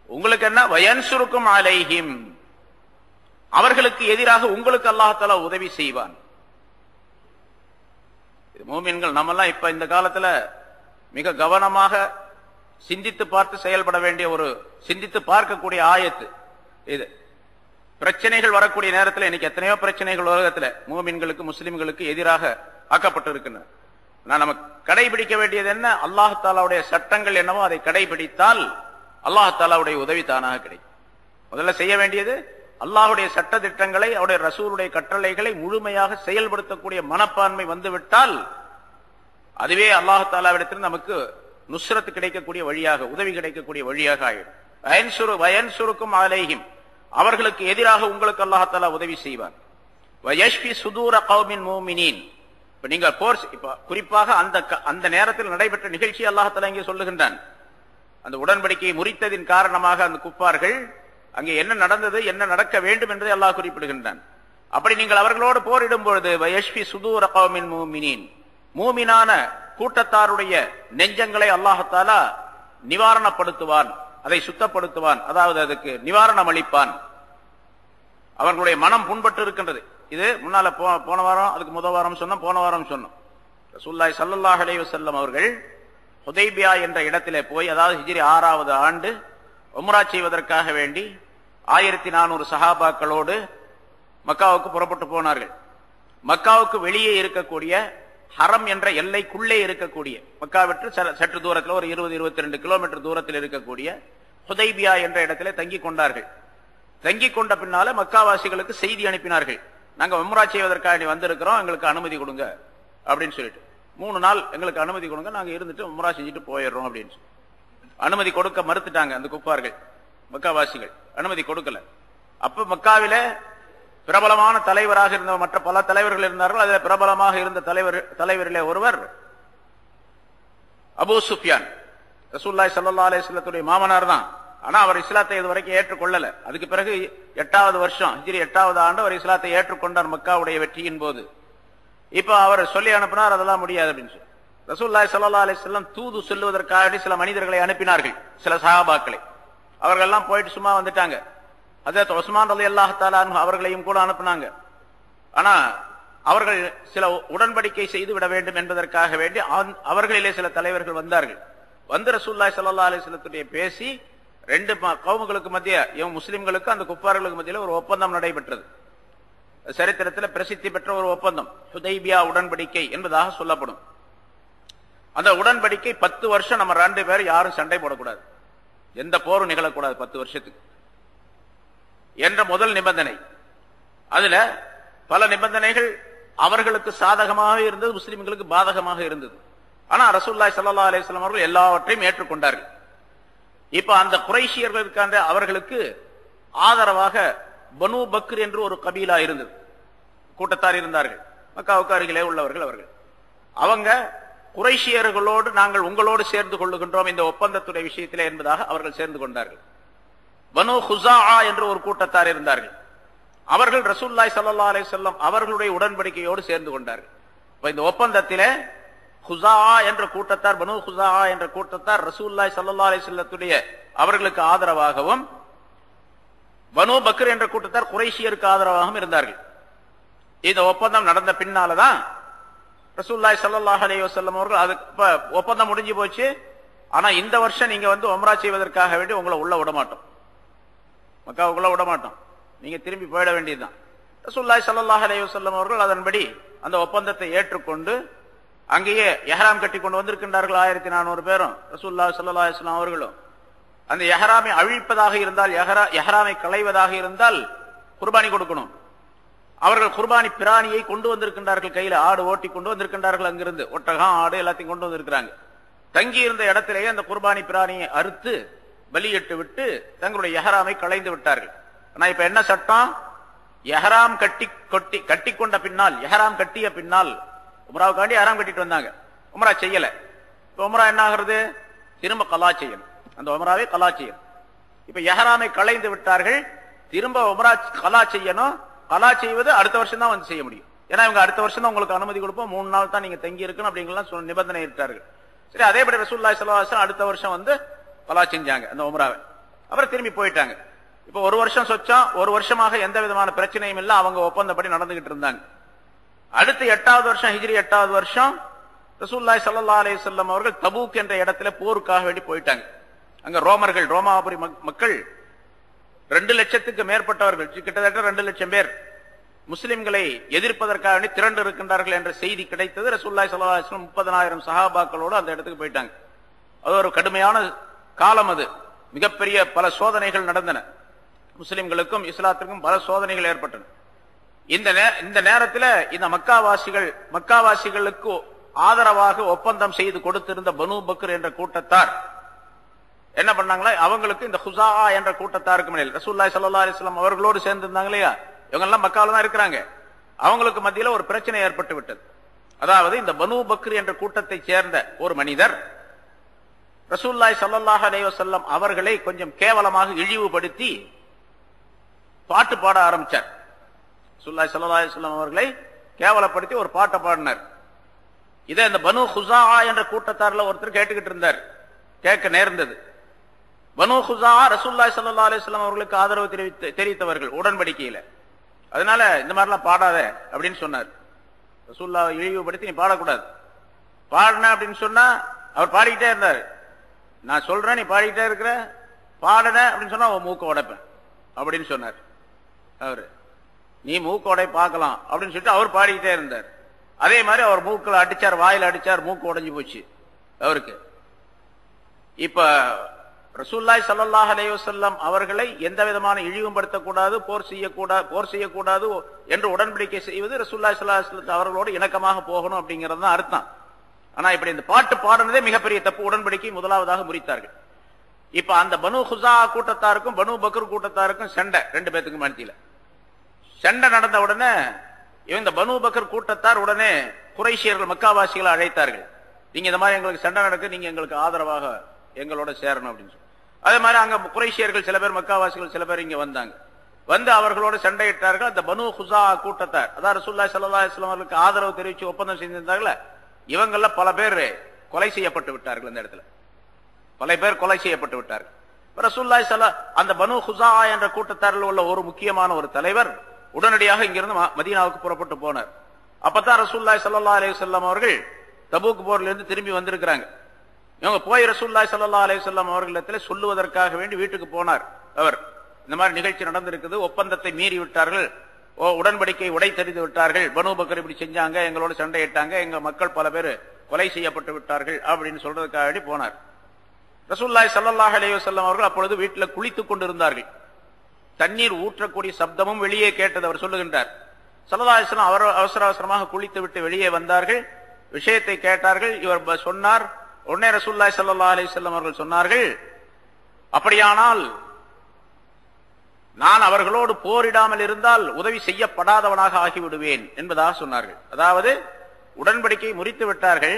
உங்களுக்கு என்ன, வயன்சுருக்கும் அலைஹிம், அவர்களுக்கு எதிராக உங்களுக்கு அல்லாஹாலா உதவி செய்வான். மூமின்கள் நம்மெல்லாம் இப்ப இந்த காலத்துல மிக கவனமாக சிந்தித்து பார்த்து செயல்பட வேண்டிய ஒரு, சிந்தித்து பார்க்கக்கூடிய ஆயத்து இது. பிரச்சனைகள் வரக்கூடிய நேரத்தில் இன்னைக்கு எத்தனையோ பிரச்சனைகள் உலகத்துல மூமின்களுக்கு முஸ்லிம்களுக்கு எதிராக ஆக்கப்பட்டு இருக்கின்றன. நம்ம கடைபிடிக்க வேண்டியது என்ன, அல்லாஹாலாவுடைய சட்டங்கள் என்னவோ அதை கடைபிடித்தால் அல்லாஹாலாவுடைய உதவி தானாக கிடைக்கும். முதல்ல செய்ய வேண்டியது அல்லாஹுடைய சட்ட திட்டங்களை, அவருடைய ரசூலுடைய கட்டளைகளை முழுமையாக செயல்படுத்தக்கூடிய மனப்பான்மை வந்துவிட்டால் அதுவே அல்லாஹாலாவிடத்தில் நமக்கு நுஸ்ரத்து கிடைக்கக்கூடிய வழியாக, உதவி கிடைக்கக்கூடிய வழியாக ஆயிடும். வயன்சுருக்கும் அலைஹிம், அவர்களுக்கு எதிராக உங்களுக்கு அல்லாஹாலா உதவி செய்வார். வயஷ்பி சுதூர கௌமின் மூமினீன், இப்ப நீங்க போர், இப்ப குறிப்பாக அந்த நேரத்தில் நடைபெற்ற நிகழ்ச்சி அல்லாஹாலா இங்கே சொல்லுகின்றான். அந்த உடன்படிக்கையை முறித்ததின் காரணமாக அந்த குப்பார்கள் அங்கே என்ன நடந்தது, என்ன நடக்க வேண்டும் என்பதை அல்லாஹ் குறிப்பிடுகின்றான். அப்படி நீங்கள் அவர்களோடு போரிடும் பொழுது வயஷ்பி சுதூர கௌமின் மூமினீன், மூமினான கூட்டத்தாருடைய நெஞ்சங்களை அல்லாஹாலா நிவாரணப்படுத்துவான், அதை சுத்தப்படுத்துவான், அதாவது அதுக்கு நிவாரணம் அளிப்பான். அவர்களுடைய மனம் புண்பட்டு இருக்கின்றது. இது முன்னால போன வாரம், அதுக்கு முதல் வாரம் சொன்னோம், போன வாரம் சொன்னோம். ரசூலுல்லாஹி ஸல்லல்லாஹு அலைஹி வஸல்லம் அவர்கள் ஹுதைபியா என்ற இடத்திலே போய், அதாவது ஹிஜ்ரி 6வது ஆண்டு உம்ரா செய்வதற்காக வேண்டி 1400 சஹாபாக்களோடு மக்காவுக்கு புறப்பட்டு போனார்கள். மக்காவுக்கு வெளியே இருக்கக்கூடிய ஹரம் என்ற எல்லைக்குள்ளே இருக்கக்கூடிய, மக்காவிற்கு சற்று தூரத்தில் ஒரு 20-22 கிலோமீட்டர் தூரத்தில் இருக்கக்கூடிய ஹுதைபியா என்ற இடத்திலே தங்கி கொண்டார்கள். தங்கி கொண்ட பின்னால மக்காவாசிகளுக்கு செய்தி அனுப்பினார்கள், நாங்க உம்ரா செய்வதற்காக வந்திருக்கிறோம், எங்களுக்கு அனுமதி கொடுங்க அப்படின்னு சொல்லிட்டு. 3 நாள் எங்களுக்கு அனுமதி கொடுங்க, நாங்க இருந்துட்டு உம்ரா செஞ்சுட்டு போயிடுறோம் அப்படின்னு சொல்லி. அனுமதி கொடுக்க மறுத்துட்டாங்க அந்த குப்பார்கள், மக்காவாசிகள் அனுமதி கொடுக்கல. அப்ப மக்காவிலே பிரபலமான தலைவராக இருந்த மற்ற பல தலைவர்கள் இருந்தார்கள். அதில் பிரபலமாக இருந்த தலைவரிலே ஒருவர் அபூ சுஃபியான். ரசூலுல்லாஹி ஸல்லல்லாஹு அலைஹி வஸல்லத்துடைய மாமனார் தான். ஆனா அவர் இஸ்லாத்தை இதுவரைக்கும் ஏற்றுக்கொள்ளல. அதுக்கு பிறகு 8வது வருஷம் ஹிஜ்ரி 8வது ஆண்டு அவர் இஸ்லாத்தை ஏற்றுக்கொண்டார் மக்காவுடைய வெற்றியின் போது. இப்ப அவர் சொல்லி அனுப்பினார், அதெல்லாம் முடியாது அப்படின்னு சொல்லி. ரசூலுல்லாஹி ஸல்லல்லாஹு அலைஹி வஸல்லம் தூது சொல்லுவதற்காக சில மனிதர்களை அனுப்பினார்கள், சில சஹாபாக்களை. அவர்கள் எல்லாம் போயிட்டு சும்மா வந்துட்டாங்க. ஹஜ்ரத் உஸ்மான் ரலியல்லாஹு தஆலா அன்ஹு அவர்களையும் கூட அனுப்பினாங்க. ஆனா அவர்கள் சில உடன்படிக்கை செய்து விட வேண்டும் என்பதற்காக வேண்டி அவர்களிலே சில தலைவர்கள் வந்தார்கள். வந்து ரசூலுல்லாஹி ஸல்லல்லாஹு அலைஹி வஸல்லத்துடைய பேசி 2 கவுமுகளுக்கு மத்திய முஸ்லிம்களுக்கு அந்த குஃபார்களுக்கு மத்தியில் ஒரு ஒப்பந்தம் நடைபெற்றது. சரித்திரத்தில் பிரசித்தி பெற்ற ஒரு ஒப்பந்தம் ஹுதைபியா உடன்படிக்கை என்பதாக சொல்லப்படும். அந்த உடன்படிக்கை 10 வருஷம் நம்ம 2 பேர் யாரும் சண்டை போடக்கூடாது, எந்த போரும் நிகழக்கூடாது 10 வருஷத்துக்கு என்ற முதல் நிபந்தனை. அதுல பல நிபந்தனைகள் அவர்களுக்கு சாதகமாக இருந்தது, முஸ்லிம்களுக்கு பாதகமாக இருந்தது. ஆனா ரசூலுல்லாஹி ஸல்லல்லாஹு அலைஹி வஸல்லம் அவர்கள் எல்லாவற்றையும் ஏற்றுக்கொண்டார்கள். இப்ப அந்த குறைஷியர்களுக்கான அவர்களுக்கு ஆதரவாக பனு பக்ர் என்று ஒரு கபீலா இருந்தது, கூட்டத்தார் இருந்தார்கள், மக்காவுக்கு அருகிலே உள்ளவர்கள். அவர்கள் அவங்க குறைஷியர்களோடு நாங்கள் உங்களோடு சேர்ந்து கொள்ளுகின்றோம் இந்த ஒப்பந்தத்துடைய விஷயத்திலே என்பதாக அவர்கள் சேர்ந்து கொண்டார்கள். பனு ஹுஸாஆ என்று ஒரு கூட்டத்தார் இருந்தார்கள். அவர்கள் ரசூலுல்லாஹி ஸல்லல்லாஹு அலைஹி வஸல்லம் அவர்களுடைய உடன்படிக்கையோடு சேர்ந்து கொண்டார்கள். இந்த ஒப்பந்தத்திலே ஹுஸாஆ என்ற கூட்டத்தார், பனு ஹுஸாஆ என்ற கூட்டத்தார் ரசூலுல்லாஹி ஸல்லல்லாஹு அலைஹி வஸல்லத்துடைய அவர்களுக்கு ஆதரவாகவும், பனு பக்ர் என்ற கூட்டத்தார் குறைஷியருக்கு ஆதரவாகவும் இருந்தார்கள். இந்த ஒப்பந்தம் நடந்த பின்னால்தான் ரசூலுல்லாஹி ஸல்லல்லாஹு அலைஹி வஸல்லம் அவர்கள் அதுக்கு ஒப்பந்தம் முடிஞ்சு போச்சு. ஆனா இந்த வருஷம் நீங்க வந்து உம்ரா செய்வதற்காக வேண்டி உங்களை உள்ள விட மாட்டோம், மக்காவுக்குள்ள விட மாட்டோம், நீங்க திரும்பி போயிட வேண்டியதுதான். ரசூலுல்லாஹி ஸல்லல்லாஹு அலைஹி வஸல்லம் அவர்கள் அதன்படி அந்த ஒப்பந்தத்தை ஏற்றுக்கொண்டு அங்கேயே எஹ்ராம் கட்டி கொண்டு வந்திருக்கின்றார்கள். 1400 பேரும் ரசூலுல்லாஹி ஸல்லல்லாஹு அலைஹி வஸல்லம் அவர்களும். அந்த எஹ்ராமை அழிப்பதாக இருந்தால், எஹ்ராமை களைவதாக இருந்தால் குர்பானி கொடுக்கணும். அவர்கள் குர்பானி பிராணியை கொண்டு வந்திருக்கின்றார்கள், கையில ஆடு ஓட்டி கொண்டு வந்திருக்கின்றார்கள். அங்கிருந்து ஒட்டகம் ஆடு எல்லாத்தையும் கொண்டு வந்திருக்கிறாங்க. தங்கி இருந்த இடத்திலேயே அந்த குர்பானி பிராணியை அறுத்து பலியிட்டு விட்டு தங்களுடைய எஹ்ராமை களைந்து விட்டார்கள். ஆனா இப்ப என்ன சட்டம்? எஹ்ராம் கட்டி கொண்ட பின்னால், எஹ்ராம் கட்டிய பின்னால் உம்ராவுக்காண்டி எஹ்ராம் கட்டிட்டு வந்தாங்க, உம்ரா செய்யல. இப்ப உம்ரா என்ன ஆகிறது? திரும்ப கலா செய்யணும், அந்த உம்ராவை கலா செய்யணும். இப்ப எஹ்ராமை களைந்து விட்டார்கள், திரும்ப உம்ரா கலா செய்யணும். கலா செய்வது அடுத்த வருஷம் தான் வந்து செய்ய முடியும். ஏன்னா இவங்க அடுத்த வருஷம் தான் உங்களுக்கு அனுமதி கொடுப்போம், 3 நாள் தான் நீங்க தங்கி இருக்கணும் அப்படிங்கலாம் நிபந்தனை இட்டார்கள். சரி, அதேபடி ரசூலுல்லாஹி ஸல்லல்லாஹு அலைஹி வஸல்லம் அடுத்த வருஷம் வந்து கலா செஞ்சாங்க அந்த உம்ராவை. அப்புறம் திரும்பி போயிட்டாங்க. இப்ப 1 வருஷம் சொச்சம், 1 வருஷமாக எந்த விதமான பிரச்சனையும் இல்லை, அவங்க ஒப்பந்தப்படி நடந்துகிட்டு இருந்தாங்க. அடுத்து 8வது வருஷம் ஹிஜ்ரி 8வது வருஷம் ரசூலுல்லாஹி ஸல்லல்லாஹு அலைஹி வஸல்லம் அவர்கள் தபூக் என்ற இடத்துல போருக்காக வேண்டி போயிட்டாங்க. அங்க ரோமர்கள், ரோமாபுரி மக்கள் 2 லட்சத்துக்கு மேற்பட்டவர்கள், கிட்டத்தட்ட 2 லட்சம் பேர் முஸ்லிம்களை எதிர்ப்பதற்காக வேண்டி திரண்டு இருக்கின்றார்கள் என்ற செய்தி கிடைத்தது. ரசூலுல்லாஹி ஸல்லல்லாஹு அலைஹி வஸல்லம் 30,000 சஹாபாக்களோடு அந்த இடத்துக்கு போயிட்டாங்க. அது ஒரு கடுமையான காலம். அது மிகப்பெரிய பல சோதனைகள் நடந்தன, முஸ்லிம்களுக்கும் இஸ்லாத்திற்கும் பல சோதனைகள் ஏற்பட்டன. இந்த நேரத்தில் இந்த மக்காவாசிகளுக்கு ஆதரவாக ஒப்பந்தம் செய்து கொடுத்திருந்த பனு பக்ர் என்ற கூட்டத்தார் என்ன பண்ணாங்களா, அவங்களுக்கு இந்த ஹுஸாஆ என்ற கூட்டத்தாருக்கு மேல் ரசூலுல்லாஹி ஸல்லல்லாஹு அலைஹி வஸல்லம் அவர்களோடு சேர்ந்து இருந்தாங்க இல்லையா, இவங்க எல்லாம் மக்காவில தான் இருக்கிறாங்க. அவங்களுக்கு மத்தியில் ஒரு பிரச்சனை ஏற்பட்டு விட்டது. அதாவது இந்த பனு பக்ர் என்ற கூட்டத்தை சேர்ந்த ஒரு மனிதர் ரசூலுல்லாஹி ஸல்லல்லாஹு அலைஹி வஸல்லம் அவர்களை கொஞ்சம் கேவலமாக இழிவுபடுத்தி பாட்டு பாட ஆரம்பிச்சார். ரசூலுல்லாஹி ஸல்லல்லாஹு அலைஹி வஸல்லம் அவர்களை கேவலப்படுத்தி ஒரு பாட்டை பாடினார். இதை இந்த பனு ஹுஸாஆ என்ற கூட்டத்தாரில் ஒருத்தர் கேட்டுக்கிட்டு இருந்தார், கேட்க நேர்ந்தது. பனு ஹுஸாஆ ரசூலுல்லாஹி ஸல்லல்லாஹு அலைஹி வஸல்லம் அவர்களுக்கு ஆதரவு தெரிவித்தவர்கள் உடன்படிக்கையில. அதனால இந்த மாதிரிலாம் பாடாத அப்படின்னு சொன்னார். ரசூலுல்லாஹை இழிவுபடுத்தி நீ பாடக்கூடாது, பாடின அப்படின்னு சொன்னா அவர் பாடிக்கிட்டே இருந்தார். நான் சொல்றேன் நீ பாடிக்கிட்டே இருக்கிற, பாடன அப்படின்னு சொன்னா அவன் மூக்க உடைப்பேன் அப்படின்னு சொன்னார். அவரு நீ மூக்க உடை பார்க்கலாம் அப்படின்னு சொல்லிட்டு அவர் பாடிக்கிட்டே இருந்தார். அதே மாதிரி அவர் மூக்கில் அடிச்சார், வாயில் அடிச்சார், மூக்கு உடைஞ்சு போச்சு அவருக்கு. இப்ப ரசூலுல்லாஹி ஸல்லல்லாஹு அலைஹி வஸல்லம் அவர்களை எந்த விதமான இழிவும் படுத்தக்கூடாது, போர் செய்யக்கூடாது என்று உடன்படிக்கை செய்வது ரசூலுல்லாஹி ஸல்லல்லாஹு அலைஹி வஸல்லம் அவர்களோடு இணக்கமாக போகணும் அப்படிங்கிறது தான் அர்த்தம். ஆனா இப்படி இந்த பாட்டு பாடுனதே மிகப்பெரிய தப்பு. உடன்படிக்கை முதலாவதாக முறித்தார்கள். இப்ப அந்த பனு ஹுசா கூட்டத்தாருக்கும் பனு பக்ர் கூட்டத்தாருக்கும் சண்டை, ரெண்டு பேத்துக்கும் மத்தியில சண்டை நடந்த உடனே இந்த பனு பக்ர் கூட்டத்தார் உடனே குறைஷியர்கள் மக்காவாசிகளை அழைத்தார்கள். நீங்க இந்த மாதிரி எங்களுக்கு சண்டை நடக்கு, நீங்க எங்களுக்கு ஆதரவாக எங்களோட சேரணும் அப்படின்னு சொல்லி. அதே மாதிரி அங்க குறைஷியர்கள் சில பேர், மக்காவாசிகள் சில பேர் இங்க வந்தாங்க. வந்து அவர்களோடு சண்டையிட்டார்கள். அந்த பனு ஹுசா கூட்டத்தார், அதாவது ரசூலுல்லாஹி ஸல்லல்லாஹு அலைஹி வஸல்லம் அவர்களுக்கு ஆதரவு தெரிவித்து ஒப்பந்தம் செய்திருந்தார்களே, இவங்கள பல பேர் கொலை செய்யப்பட்டு விட்டார்கள். இந்த இடத்துல பல பேர் கொலை செய்யப்பட்டு விட்டார்கள். ரசூலுல்லாஹி அந்த பனு ஹுசா என்ற கூட்டத்தாரில் உள்ள ஒரு முக்கியமான ஒரு தலைவர் உடனடியாக இங்கிருந்து மதீனாவுக்கு புறப்பட்டு போனார். அப்பதான் ரசூலுல்லாஹி ஸல்லல்லாஹு அலைஹி வஸல்லம் அவர்கள் தபூக் போர்ல இருந்து திரும்பி வந்திருக்கிறாங்க. இவங்க போய் ரசூலுல்லாஹி ஸல்லல்லாஹு அலைஹி வஸல்லம் அவர்களிடத்தில் சொல்லுவதற்காக வேண்டி வீட்டுக்கு போனார். அவர் இந்த மாதிரி நிகழ்ச்சி நடந்திருக்குது, ஒப்பந்தத்தை மீறி விட்டார்கள், உடன்படிக்கை உடை தெரிந்து விட்டார்கள், பனு பக்கர் இப்படி செஞ்சாங்க, எங்களோட சண்டையிட்டாங்க, எங்க மக்கள் பல பேர் கொலை செய்யப்பட்டு விட்டார்கள் அப்படின்னு சொல்றதுக்காக வேண்டி போனார். ரசூலுல்லாஹி ஸல்லல்லாஹு அலைஹி வஸல்லம் அவர்கள் அப்பொழுது வீட்டில் குளித்துக் கொண்டிருந்தார்கள். தண்ணீர் ஊற்றக்கூடிய சப்தமும் வெளியே கேட்டது. அவர் சொல்லுகின்றார், ஸல்லல்லாஹு அலைஹி வஸல்லம் அவர் அவசர அவசரமாக குளித்து விட்டு வெளியே வந்தார்கள். விஷயத்தை கேட்டார்கள். இவர் சொன்னார். உடனே ரசூலுல்லாஹி ஸல்லல்லாஹு அலைஹி வஸல்லம் அவர்கள் சொன்னார்கள், அப்படியானால் நான் அவர்களோடு போரிடாமல் இருந்தால் உதவி செய்யப்படாதவனாக ஆகிவிடுவேன் என்பதாக சொன்னார்கள். அதாவது உடன்படிக்கை முறித்து விட்டார்கள்.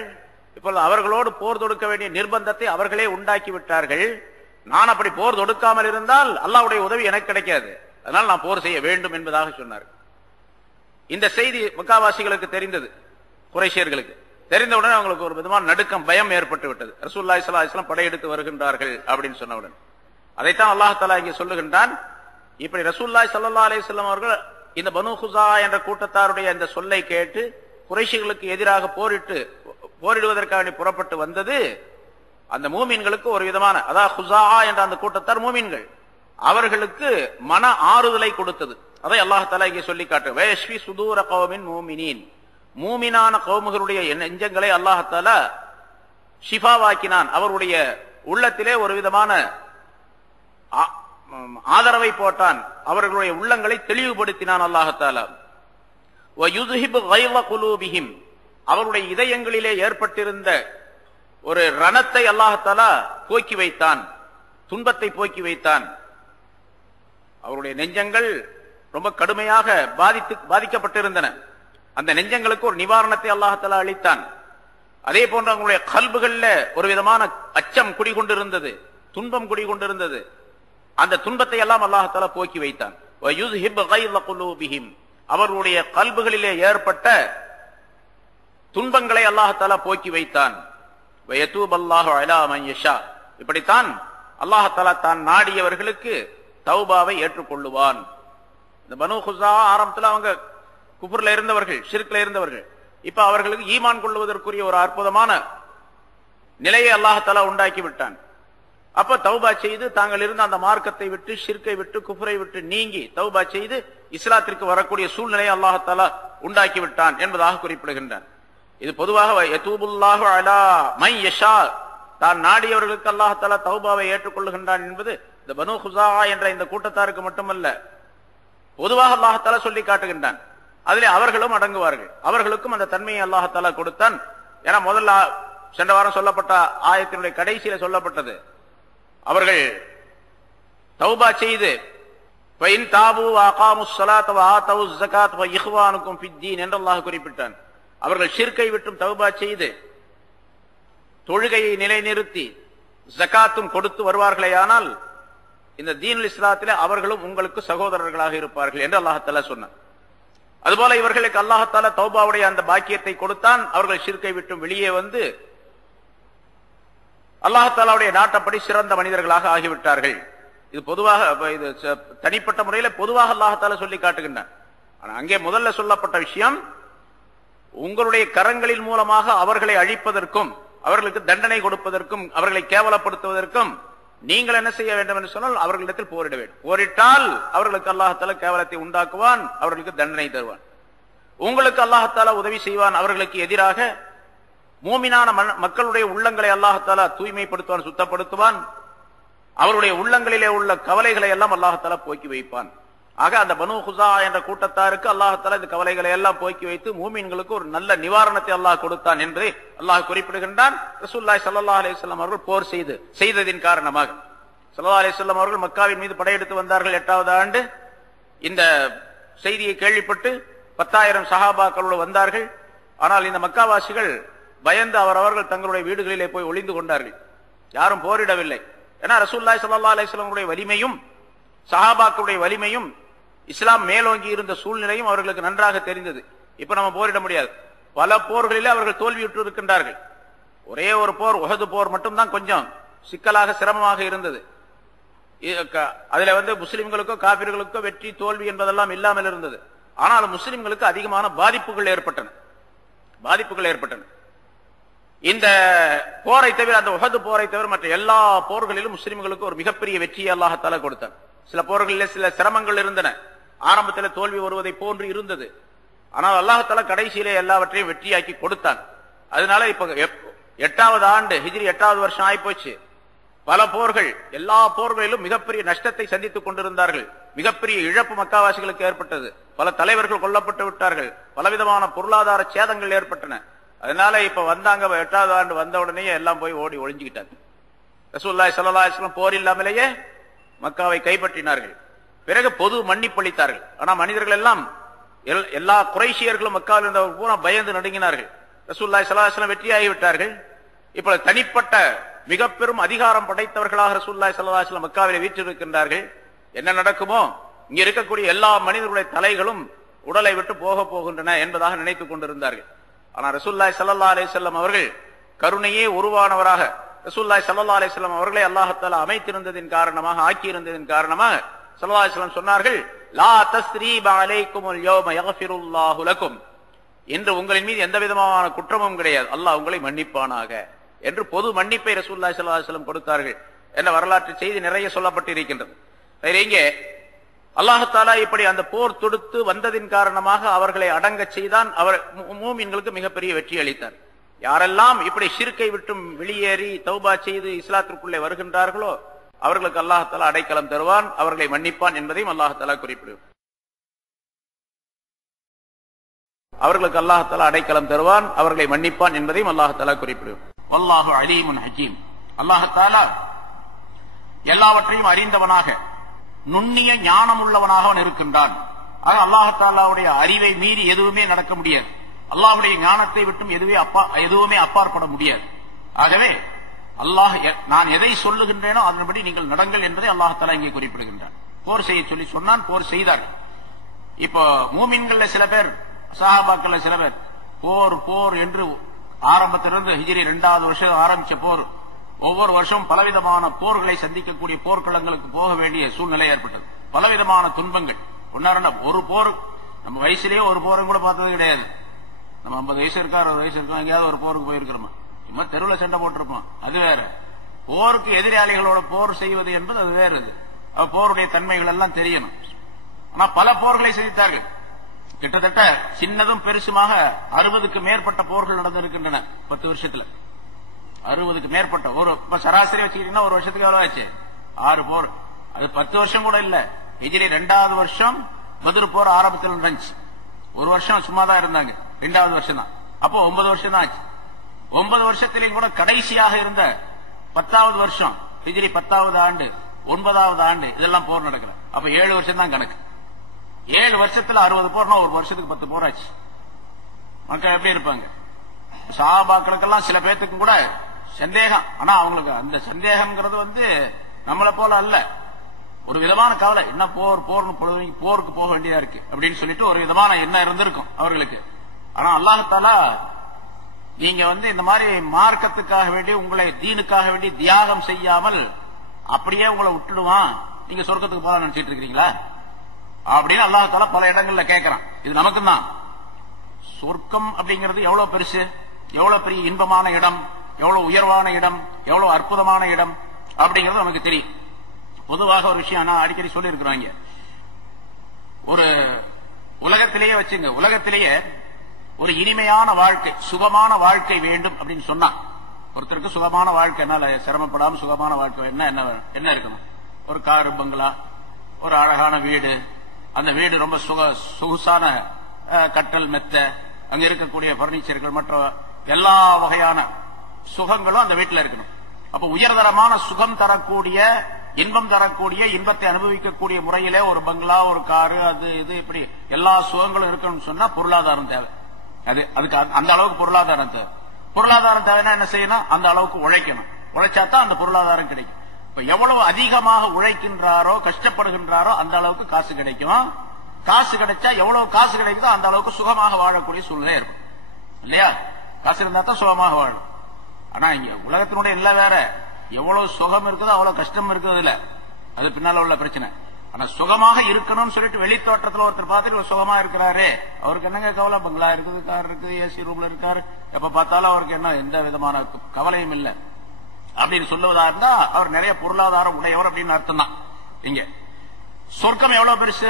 இப்பொழுது அவர்களோடு போர் தொடுக்க வேண்டிய நிர்பந்தத்தை அவர்களே உண்டாக்கி விட்டார்கள். நான் அப்படி போர் தொடுக்காமல் இருந்தால் அல்லாஹ்வுடைய உதவி எனக்கு கிடைக்காது, அதனால் நான் போர் செய்ய வேண்டும் என்பதாக சொன்னார்கள். இந்த செய்தி மக்காவாசிகளுக்கு தெரிந்தது. குறைஷியர்களுக்கு தெரிந்தவுடன் அவங்களுக்கு ஒரு விதமான நடுக்கம், பயம் ஏற்பட்டு விட்டது. ரசூலுல்லாஹி ஸல்லல்லாஹு அலைஹி வஸல்லம் படையெடுத்து வருகின்றார்கள் அப்படின்னு சொன்னவுடன் அதைத்தான் அல்லாஹ் தஆலா இங்கே சொல்லுகின்றான். இப்படி ரசூலுல்லாஹி ஸல்லல்லாஹு அலைஹி வஸல்லம் அவர்கள் இந்த பனு ஹுஸா என்ற கூட்டத்தாருடைய அந்த சொல்லை கேட்டு குறைஷிகளுக்கு எதிராக போரிடுவதற்காக புறப்பட்டு வந்தது அந்த மூமின்களுக்கு ஒரு விதமான, அதாவது ஹுஸா என்ற அந்த கூட்டத்தார் மூமின்கள், அவர்களுக்கு மன ஆறுதலை கொடுத்தது. அதை அல்லாஹ் தஆலா இங்கே சொல்லி காட்டு, வயஷ்வி சுதூர கௌமின் மூமினீன், மூமினான கௌமுகளுடைய நெஞ்சங்களை அல்லாஹ் தஆலா ஷிஃபாவாக்கினான். அவருடைய உள்ளத்திலே ஒரு விதமான ஆதரவை போட்டான், அவர்களுடைய உள்ளங்களை தெளிவுபடுத்தினான் அல்லாஹ் தஆலா. வயுذஹிபு கைல குலூபிஹிம், அவருடைய இதயங்களிலே ஏற்பட்டிருந்த ஒரு ரணத்தை அல்லாஹ் தஆலா போக்கி வைத்தான், துன்பத்தை போக்கி வைத்தான். அவருடைய நெஞ்சங்கள் ரொம்ப கடுமையாக பாதிக்கப்பட்டிருந்தன. அந்த நெஞ்சங்களுக்கு ஒரு நிவாரணத்தை அல்லாஹ் தஆலா அளித்தான். அதே போன்று அவங்களுடைய கல்புகள்ல ஒரு விதமான அச்சம் குடிகொண்டிருந்தது, துன்பம் குடிகொண்டிருந்தது. அந்த துன்பத்தை எல்லாம் அல்லாஹ் தஆலா போக்கி வைத்தான். வயுذஹிபு கைல குலூபிஹிம், அவருடைய கல்புகளிலே ஏற்பட்ட துன்பங்களை அல்லாஹ் தஆலா போக்கி வைத்தான். வயதூபல்லாஹு அலா மன் யஷா, இப்படித்தான் அல்லாஹ் தஆலா தான் நாடியவர்களுக்கு தௌபாவை ஏற்றுக்கொள்ளுவான். இந்த பனு ஹுஸா ஆரம்பத்தில் அவங்க குஃப்ர்ல இருந்தவர்கள், ஷிர்க்ல இருந்தவர்கள். இப்ப அவர்களுக்கு ஈமான் கொள்வதற்குரிய ஒரு அற்புதமான நிலையை அல்லாஹ் தஆலா உண்டாக்கி விட்டான். அப்ப தௌபா செய்து தாங்கள் இருந்த அந்த மார்க்கத்தை விட்டு, ஷிர்க்கை விட்டு, குஃப்ரை விட்டு நீங்கி தௌபா செய்து இஸ்லாத்திற்கு வரக்கூடிய சூழ்நிலையை அல்லாஹ் தஆலா உண்டாக்கி விட்டான் என்பதாக குறிப்பிடுகின்றான். இது பொதுவாக யதூபுல்லாஹு அலா மன் யஷா, தான் நாடியவர்களுக்கு அல்லாஹ் தஆலா தௌபாவை ஏற்றுக்கொள்ளுகின்றான் என்பது இந்த பனு ஹுஸா என்ற இந்த கூட்டத்தாருக்கு மட்டுமல்ல, பொதுவாக அல்லாஹ் தஆலா சொல்லி காட்டுகின்றான். அதிலே அவர்களும் அடங்குவார்கள். அவர்களுக்கும் அந்த தன்மையை அல்லாஹ் தஆலா கொடுத்தான். ஏன்னா முதல்ல சென்ற வாரம் சொல்லப்பட்ட ஆயத்தினுடைய கடைசியில சொல்லப்பட்டது, அவர்கள் தௌபா செய்து ஃபைன் தாபு வஅகாமுஸ் ஸலாத வஆதவுஸ் ஸகாத் வஇஹ்வானுக்கும் ஃபித்தீன் என்று அல்லாஹ் குறிப்பிட்டான். அவர்கள் ஷிர்க்கை விட்டும் தௌபா செய்து தொழுகையை நிலைநிறுத்தி ஜகாத்தும் கொடுத்து வருவார்களேயானால் இந்த தீனுல் இஸ்லாத்திலே அவர்களும் உங்களுக்கு சகோதரர்களாக இருப்பார்கள் என்று அல்லாஹ் தஆலா சொன்னார். அதுபோல இவர்களுக்கு அல்லாஹ் தஆலா தௌபாவுடைய அந்த பாக்கியத்தை கொடுத்தான். அவர்கள் ஷிர்க்கை விட்டும் வெளியே வந்து அல்லாஹ் தஆலாவுடைய நாட்டப்படி சிறந்த மனிதர்களாக ஆகிவிட்டார்கள். இது பொதுவாக, இது தனிப்பட்ட முறையில் பொதுவாக அல்லாஹ் தஆலா சொல்லி காட்டுகின்றான். ஆனா அங்கே முதல்ல சொல்லப்பட்ட விஷயம், உங்களுடைய கரங்களின் மூலமாக அவர்களை அழிப்பதற்கும், அவர்களுக்கு தண்டனை கொடுப்பதற்கும், அவர்களை கேவலப்படுத்துவதற்கும் நீங்கள் என்ன செய்ய வேண்டும் என்று சொன்னால் அவர்களிடத்தில் போரிட வேண்டும். போரிட்டால் அவர்களுக்கு அல்லாஹ் தஆலா கேவலத்தை உண்டாக்குவான், அவர்களுக்கு தண்டனை தருவான். உங்களுக்கு அல்லாஹ் தஆலா உதவி செய்வான். அவர்களுக்கு எதிராக மூமினான மக்களுடைய உள்ளங்களை அல்லாஹ் தஆலா தூய்மைப்படுத்துவான், சுத்தப்படுத்துவான். அவருடைய உள்ளங்களிலே உள்ள கவலைகளை எல்லாம் அல்லாஹ் தஆலா போக்கி வைப்பான். ஆக அந்த பனு ஹுஸா என்ற கூட்டத்தாருக்கு அல்லாஹ் தஆலா இந்த கவலைகளை எல்லாம் போக்கி வைத்து மூமின்களுக்கு ஒரு நல்ல நிவாரணத்தை அல்லாஹ் கொடுத்தான் என்று அல்லாஹ் குறிப்பிடுகின்றான். ரசூலுல்லாஹி ஸல்லல்லாஹு அலைஹி வஸல்லம் அவர்கள் போர் செய்ததின் காரணமாக ஸல்லல்லாஹு அலைஹி வஸல்லம் அவர்கள் மக்காவின் மீது படையெடுத்து வந்தார்கள் 8வது ஆண்டு. இந்த செய்தியை கேள்விப்பட்டு 10,000 சஹாபாக்களோடு வந்தார்கள். ஆனால் இந்த மக்காவாசிகள் பயந்து அவரவர்கள் தங்களுடைய வீடுகளிலே போய் ஒளிந்து கொண்டார்கள். யாரும் போரிடவில்லை. ஏன்னா ரசூலுல்லாஹி ஸல்லல்லாஹு அலைஹி வஸல்லம் வலிமையும் சஹாபாக்களுடைய வலிமையும் இஸ்லாம் மேலோங்கி இருந்த சூழ்நிலையும் அவர்களுக்கு நன்றாக தெரிந்தது. இப்ப நம்ம போரிட முடியாது. பல போர்களிலே அவர்கள் தோல்வியுற்று இருக்கின்றார்கள். ஒரே ஒரு போர், உஹது போர் மட்டும்தான் கொஞ்சம் சிக்கலாக சிரமமாக இருந்தது. அதுல முஸ்லிம்களுக்கோ காபிர்களுக்கோ வெற்றி தோல்வி என்பதெல்லாம் இல்லாமல் இருந்தது. ஆனால் முஸ்லிம்களுக்கு அதிகமான பாதிப்புகள் ஏற்பட்டன. இந்த போரை தவிர, அந்த உஹது போரை தவிர மற்ற எல்லா போர்களிலும் முஸ்லிம்களுக்கு ஒரு மிகப்பெரிய வெற்றியை அல்லாஹ் தஆலா கொடுத்தான். சில போர்களிலே சில சிரமங்கள் இருந்தன. ஆரம்பத்தில் தோல்வி வருவதை போன்று இருந்தது. ஆனால் அல்லாஹ் தஆலா கடைசியிலே எல்லாவற்றையும் வெற்றியாக்கி கொடுத்தான். அதனால இப்ப 8வது ஆண்டு ஹிஜ்ரி 8வது வருஷம் ஆயிப்போச்சு. பல போர்கள், எல்லா போர்களிலும் மிகப்பெரிய நஷ்டத்தை சந்தித்துக் கொண்டிருந்தார்கள். மிகப்பெரிய இழப்பு மக்காவாசிகளுக்கு ஏற்பட்டது. பல தலைவர்கள் கொல்லப்பட்டு விட்டார்கள். பலவிதமான பொருளாதார சேதங்கள் ஏற்பட்டன. அதனால இப்ப வந்தாங்க 8வது ஆண்டு வந்த உடனே எல்லாம் போய் ஓடி ஒளிஞ்சுக்கிட்டாங்க. ரசூலுல்லாஹி ஸல்லல்லாஹு அலைஹி வஸல்லம் போர் இல்லாமலேயே மக்காவை கைப்பற்றினார்கள். பிறகு பொது மன்னிப்பளித்தார்கள். ஆனா மனிதர்கள் எல்லாம், எல்லா குறைஷியர்களும் மக்காவில் இருந்தவர்கள் பூரா பயந்து நடுங்கினார்கள். ரசூலுல்லாஹி ஸல்லல்லாஹு அலைஹி வஸல்லம் வெற்றியாகிவிட்டார்கள். இப்ப தனிப்பட்ட மிக பெரும் அதிகாரம் படைத்தவர்களாக ரசூலுல்லாஹி ஸல்லல்லாஹு அலைஹி வஸல்லம் மக்காவிலே வீற்றிருக்கின்றார்கள். என்ன நடக்குமோ, இங்க இருக்கக்கூடிய எல்லா மனிதர்களுடைய தலைகளும் உடலை விட்டு போகின்றன என்பதாக நினைத்துக் கொண்டிருந்தார்கள். ஆனா ரசூலுல்லாஹி ஸல்லல்லாஹு அலைஹி வஸல்லம் அவர்கள் கருணையே உருவானவராக ரசூலுல்லாஹி ஸல்லல்லாஹு அலைஹி வஸல்லம் அவர்களை அல்லாஹ் தஆலா அமைத்திருந்ததின் காரணமாக, ஆக்கியிருந்ததின் காரணமாக ஸல்லல்லாஹு அலைஹி வஸல்லம் சொன்னார்கள், லா தஸ்ரீப அலைக்குமுல் யௌம யக்ஃபிருல்லாஹு லக்கும். இன்று உங்களின் மீது எந்த விதமான குற்றமும் கிடையாது, அல்லாஹ் உங்களை மன்னிப்பானாக என்று பொது மன்னிப்பை ரசூலுல்லாஹி ஸல்லல்லாஹு அலைஹி வஸல்லம் கொடுத்தார்கள் என்ற வரலாற்று செய்தி நிறைய சொல்லப்பட்டிருக்கின்றது. இங்கே அல்லாஹ் தஆலா இப்படி அந்த போர் தொடுத்து வந்ததின் காரணமாக அவர்களை அடங்க செய்தான். அவர் மூமின்களுக்கு மிகப்பெரிய வெற்றி அளித்தார். யாரெல்லாம் இப்படி ஷிர்கை விட்டும் வெளியேறி தௌபா செய்து இஸ்லாத்திற்குள்ளே வருகின்றார்களோ அவர்களுக்கு அல்லாஹ் தஆலா அடைக்கலம் தருவான், அவர்களை மன்னிப்பான் என்பதையும் அல்லாஹ் தஆலா குறிப்பிடுவார். அவர்களுக்கு அல்லாஹ் தஆலா அடைக்கலம் தருவான், அவர்களை மன்னிப்பான் என்பதையும் அல்லாஹ் தஆலா குறிப்பிடுவார். வல்லாஹு அலீமுன் ஹகீம். அல்லாஹ் தஆலா எல்லாவற்றையும் அறிந்தவனாக, நுண்ணிய ஞானம் உள்ளவனாக அவன் இருக்கின்றான். ஆக அல்லாஹ் தஆலாவுடைய அறிவை மீறி எதுவுமே நடக்க முடியாது. அல்லாஹ்வுடைய ஞானத்தை விட்டும் எதுவுமே அப்பாற்பட முடியாது. ஆகவே அல்லாஹ் நான் எதை சொல்லுகின்றேனோ அதன்படி நீங்கள் நடங்கள் என்பதை அல்லாஹ் தஆலா இங்கே குறிப்பிடுகின்றார். போர் செய்ய சொல்லி சொன்னான், போர் செய்தார். இப்போ மூமின்கள்ல சில பேர், சஹாபாக்கள்ல சில பேர் போர் போர் என்று ஆரம்பத்திலிருந்து ஹிஜ்ரி 2வது வருஷம் ஆரம்பிச்ச போர், ஒவ்வொரு வருஷம் பலவிதமான போர்களை சந்திக்கக்கூடிய போர்க்களங்களுக்கு போக வேண்டிய சூழ்நிலை ஏற்பட்டது. பலவிதமான துன்பங்கள். ஒரு போர் நம்ம வயசுலயே ஒரு போரும் கூட பார்த்தது கிடையாது. நம்ம 50 வயசு இருக்கா 60 வயசு இருக்கா எங்கேயாவது ஒரு போருக்கு போயிருக்கிறோமா? சும்மா தெருவில் சண்டை போட்டிருப்போம், அது வேற. போருக்கு எதிராளிகளோட போர் செய்வது என்பது அது வேற. போருடைய தன்மைகள் எல்லாம் தெரியணும். ஆனா பல போர்களை சந்தித்தார்கள். கிட்டத்தட்ட சின்னதும் பெருசுமாக 60க்கு மேற்பட்ட போர்கள் நடந்திருக்கின்றன 10 வருஷத்துல. 60க்கு மேற்பட்ட ஒரு சராசரி வச்சுக்கிட்டீங்கன்னா ஒரு வருஷத்துக்கு எவ்வளவு ஆச்சு? 6 போர். அது 10 வருஷம் கூட இல்ல. ஹிஜ்ரி 2வது வருஷம் மதுர் போர் ஆரம்பத்தில் நடந்துச்சு. ஒரு வருஷம் சும்மா தான் இருந்தாங்க. 2வது வருஷம் தான். அப்போ 9 வருஷம் தான் ஆச்சு. 9 வருஷத்திலேயும் கூட கடைசியாக இருந்த 10வது வருஷம், ஹிஜ்ரி 10வது ஆண்டு, 9வது ஆண்டு, இதெல்லாம் போர் நடக்கிற. அப்ப 7 வருஷம் தான் கணக்கு. 7 வருஷத்துல 60 போர்னா ஒரு வருஷத்துக்கு 10 போர் ஆச்சு. மக்கள் எப்படி இருப்பாங்க? சஹாபாக்களுக்கெல்லாம் சில பேத்துக்கு கூட சந்தேகம். ஆனா அவங்களுக்கு அந்த சந்தேகம்ங்கிறது நம்மளை போல அல்ல. ஒரு விதமான கவலை, என்ன போர் போர்னு போருக்கு போக வேண்டியதா இருக்கு அப்படின்னு சொல்லிட்டு ஒரு விதமான எண்ணம் இருந்திருக்கும் அவர்களுக்கு. ஆனா அல்லாஹ் தஆலா நீங்க இந்த மாதிரி மார்க்கத்துக்காக வேண்டி, உங்களை தீனுக்காக வேண்டி தியாகம் செய்யாமல் அப்படியே உங்களை விட்டுடுவான், நீங்க சொர்க்கத்துக்கு போக நினைச்சிட்டு இருக்கிறீங்களா அப்படின்னு அல்லாஹ் தஆலா பல இடங்கள்ல கேட்கிறான். இது நமக்கு தான். சொர்க்கம் அப்படிங்கிறது எவ்வளவு பெருசு, எவ்வளவு பெரிய இன்பமான இடம், எவ்வளவு உயர்வான இடம், எவ்வளவு அற்புதமான இடம் அப்படிங்கிறது நமக்கு தெரியும். பொதுவாக ஒரு விஷயம் நான் அடிக்கடி சொல்லி இருக்கிறாங்க. ஒரு உலகத்திலேயே வச்சுங்க, உலகத்திலேயே ஒரு இனிமையான வாழ்க்கை, சுகமான வாழ்க்கை வேண்டும் அப்படின்னு சொன்னா, ஒருத்தருக்கு சுகமான வாழ்க்கை, என்னால சிரமப்படாம சுகமான வாழ்க்கை என்ன இருக்கணும்? ஒரு கார் பங்களா, ஒரு அழகான வீடு, அந்த வீடு ரொம்ப சொகுசான கட்டல் மெத்த, அங்க இருக்கக்கூடிய பர்னிச்சர்கள், மற்ற எல்லா வகையான சுகங்களும் அந்த வீட்டில் இருக்கணும். அப்ப உயர்தரமான சுகம் தரக்கூடிய இன்பம் தரக்கூடிய, இன்பத்தை அனுபவிக்கக்கூடிய முறையிலே ஒரு பங்களா, ஒரு காரு, அது இது இப்படி எல்லா சுகங்களும் இருக்கணும்னு சொன்னா பொருளாதாரம் தேவை. அதுக்கு அந்த அளவுக்கு பொருளாதாரம் தேவை. பொருளாதாரம் தேவைன்னா என்ன செய்யணும்? அந்த அளவுக்கு உழைக்கணும். உழைச்சாதான் அந்த பொருளாதாரம் கிடைக்கும். இப்ப எவ்வளவு அதிகமாக உழைக்கின்றாரோ, கஷ்டப்படுகின்றாரோ, அந்த அளவுக்கு காசு கிடைக்கும். காசு கிடைச்சா எவ்வளவு காசு கிடைக்குதோ அந்த அளவுக்கு சுகமாக வாழக்கூடிய சூழ்நிலை இருக்கும் இல்லையா? காசு இருந்தா தான் சுகமாக வாழும். ஆனா இங்க உலகத்தினுடைய இல்ல வேற, எவ்வளவு சுகம் இருக்குதோ அவ்வளவு கஷ்டம் இருக்குது இல்ல, அது பின்னால உள்ள பிரச்சனை. ஆனா சுகமாக இருக்கணும்னு சொல்லிட்டு வெளி தோற்றத்துல ஒருத்தர் பார்த்துட்டு சுகமா இருக்கிறாரு, அவருக்கு என்னங்க கவலை? பங்களா இருக்குது, கார் இருக்குது, ஏசி ரூம்ல இருக்காரு, எப்ப பார்த்தாலும் அவருக்கு என்ன எந்த விதமான கவலையும் இல்லை அப்படின்னு சொல்லுவதா இருந்தா அவர் நிறைய பொருளாதாரம் உடையவர் அப்படின்னு அர்த்தம் தான். இங்க சொர்க்கம் எவ்வளவு பெருசு,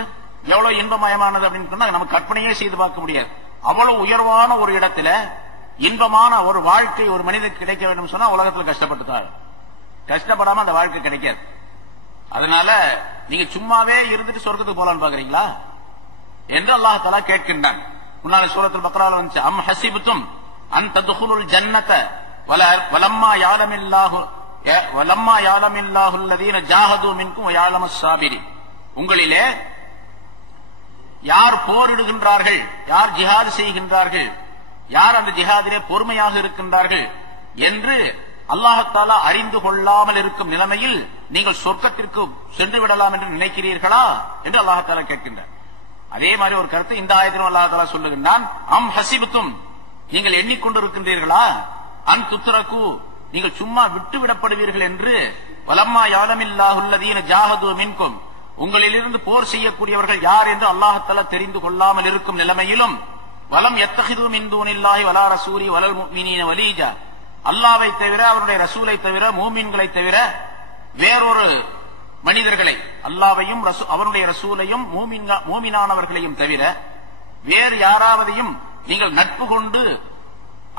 எவ்வளவு இன்பமயமானது அப்படின்னு சொன்னா நம்ம கற்பனையே செய்து பார்க்க முடியாது. அவ்வளவு உயர்வான ஒரு இடத்துல இன்பமான ஒரு வாழ்க்கை ஒரு மனிதனுக்கு கிடைக்க வேண்டும் சொன்னா உலகத்துல கஷ்டப்பட்டுதான், கஷ்டப்படாம அந்த வாழ்க்கை கிடைக்காது. அதனால நீங்க சும்மாவே இருந்துட்டு சொர்க்கத்துக்கு போலான்னு பாக்குறீங்களா என்று அல்லாஹ் தஆலா கேட்கின்றான். முன்னால சூரத்துல் பக்ரால வந்துச்சு, அம் ஹஸிப்தும் அன் தத்குலுல் ஜன்னத வலம்மா யாலமில்லாஹு அல்லதீன ஜாஹது மின்கும் வ யாலமஸ் ஸாபிரின். உங்களிலே யார் போரிடுகின்றார்கள், யார் ஜிஹாத் செய்கின்றார்கள், யார் அந்த ஜிஹாதிலே பொறுமையாக இருக்கின்றார்கள் என்று அல்லாஹ் தஆலா அறிந்து கொள்ளாமல் இருக்கும் நிலைமையில் நீங்கள் சொர்க்கத்திற்கு சென்று விடலாம் என்று நினைக்கிறீர்களா என்று அல்லாஹ் தஆலா கேட்கின்றார். அதே மாதிரி ஒரு கருத்து இந்த ஆயத்திலும் அல்லாஹ் தஆலா சொல்லுகின்றான், அம் ஹஸிப்தும், நீங்கள் எண்ணிக்கொண்டிருக்கின்றீர்களா, அன் துத்ரகு, நீங்கள் சும்மா விட்டு விடப்படுவீர்கள் என்று, வலம்மா யாலமில்லாஹு அல்லதீன ஜாஹது மின்கும், உங்களிலிருந்து போர் செய்யக்கூடியவர்கள் யார் என்று அல்லாஹ் தஆலா தெரிந்து கொள்ளாமல் இருக்கும் நிலைமையிலும், வலம் யத்தஹிது மின் தூனில்லாஹி வலா ரசூலி வலல் முஃமினீன வலீஜா, அல்லாஹ்வை தவிர, அவருடைய ரசூலை தவிர, மூமின்களை தவிர வேறொரு மனிதர்களை, அல்லாஹ்வையும் அவருடைய ரசூலையும் மூமினானவர்களையும் தவிர வேறு யாராவதையும் நீங்கள் நட்பு கொண்டு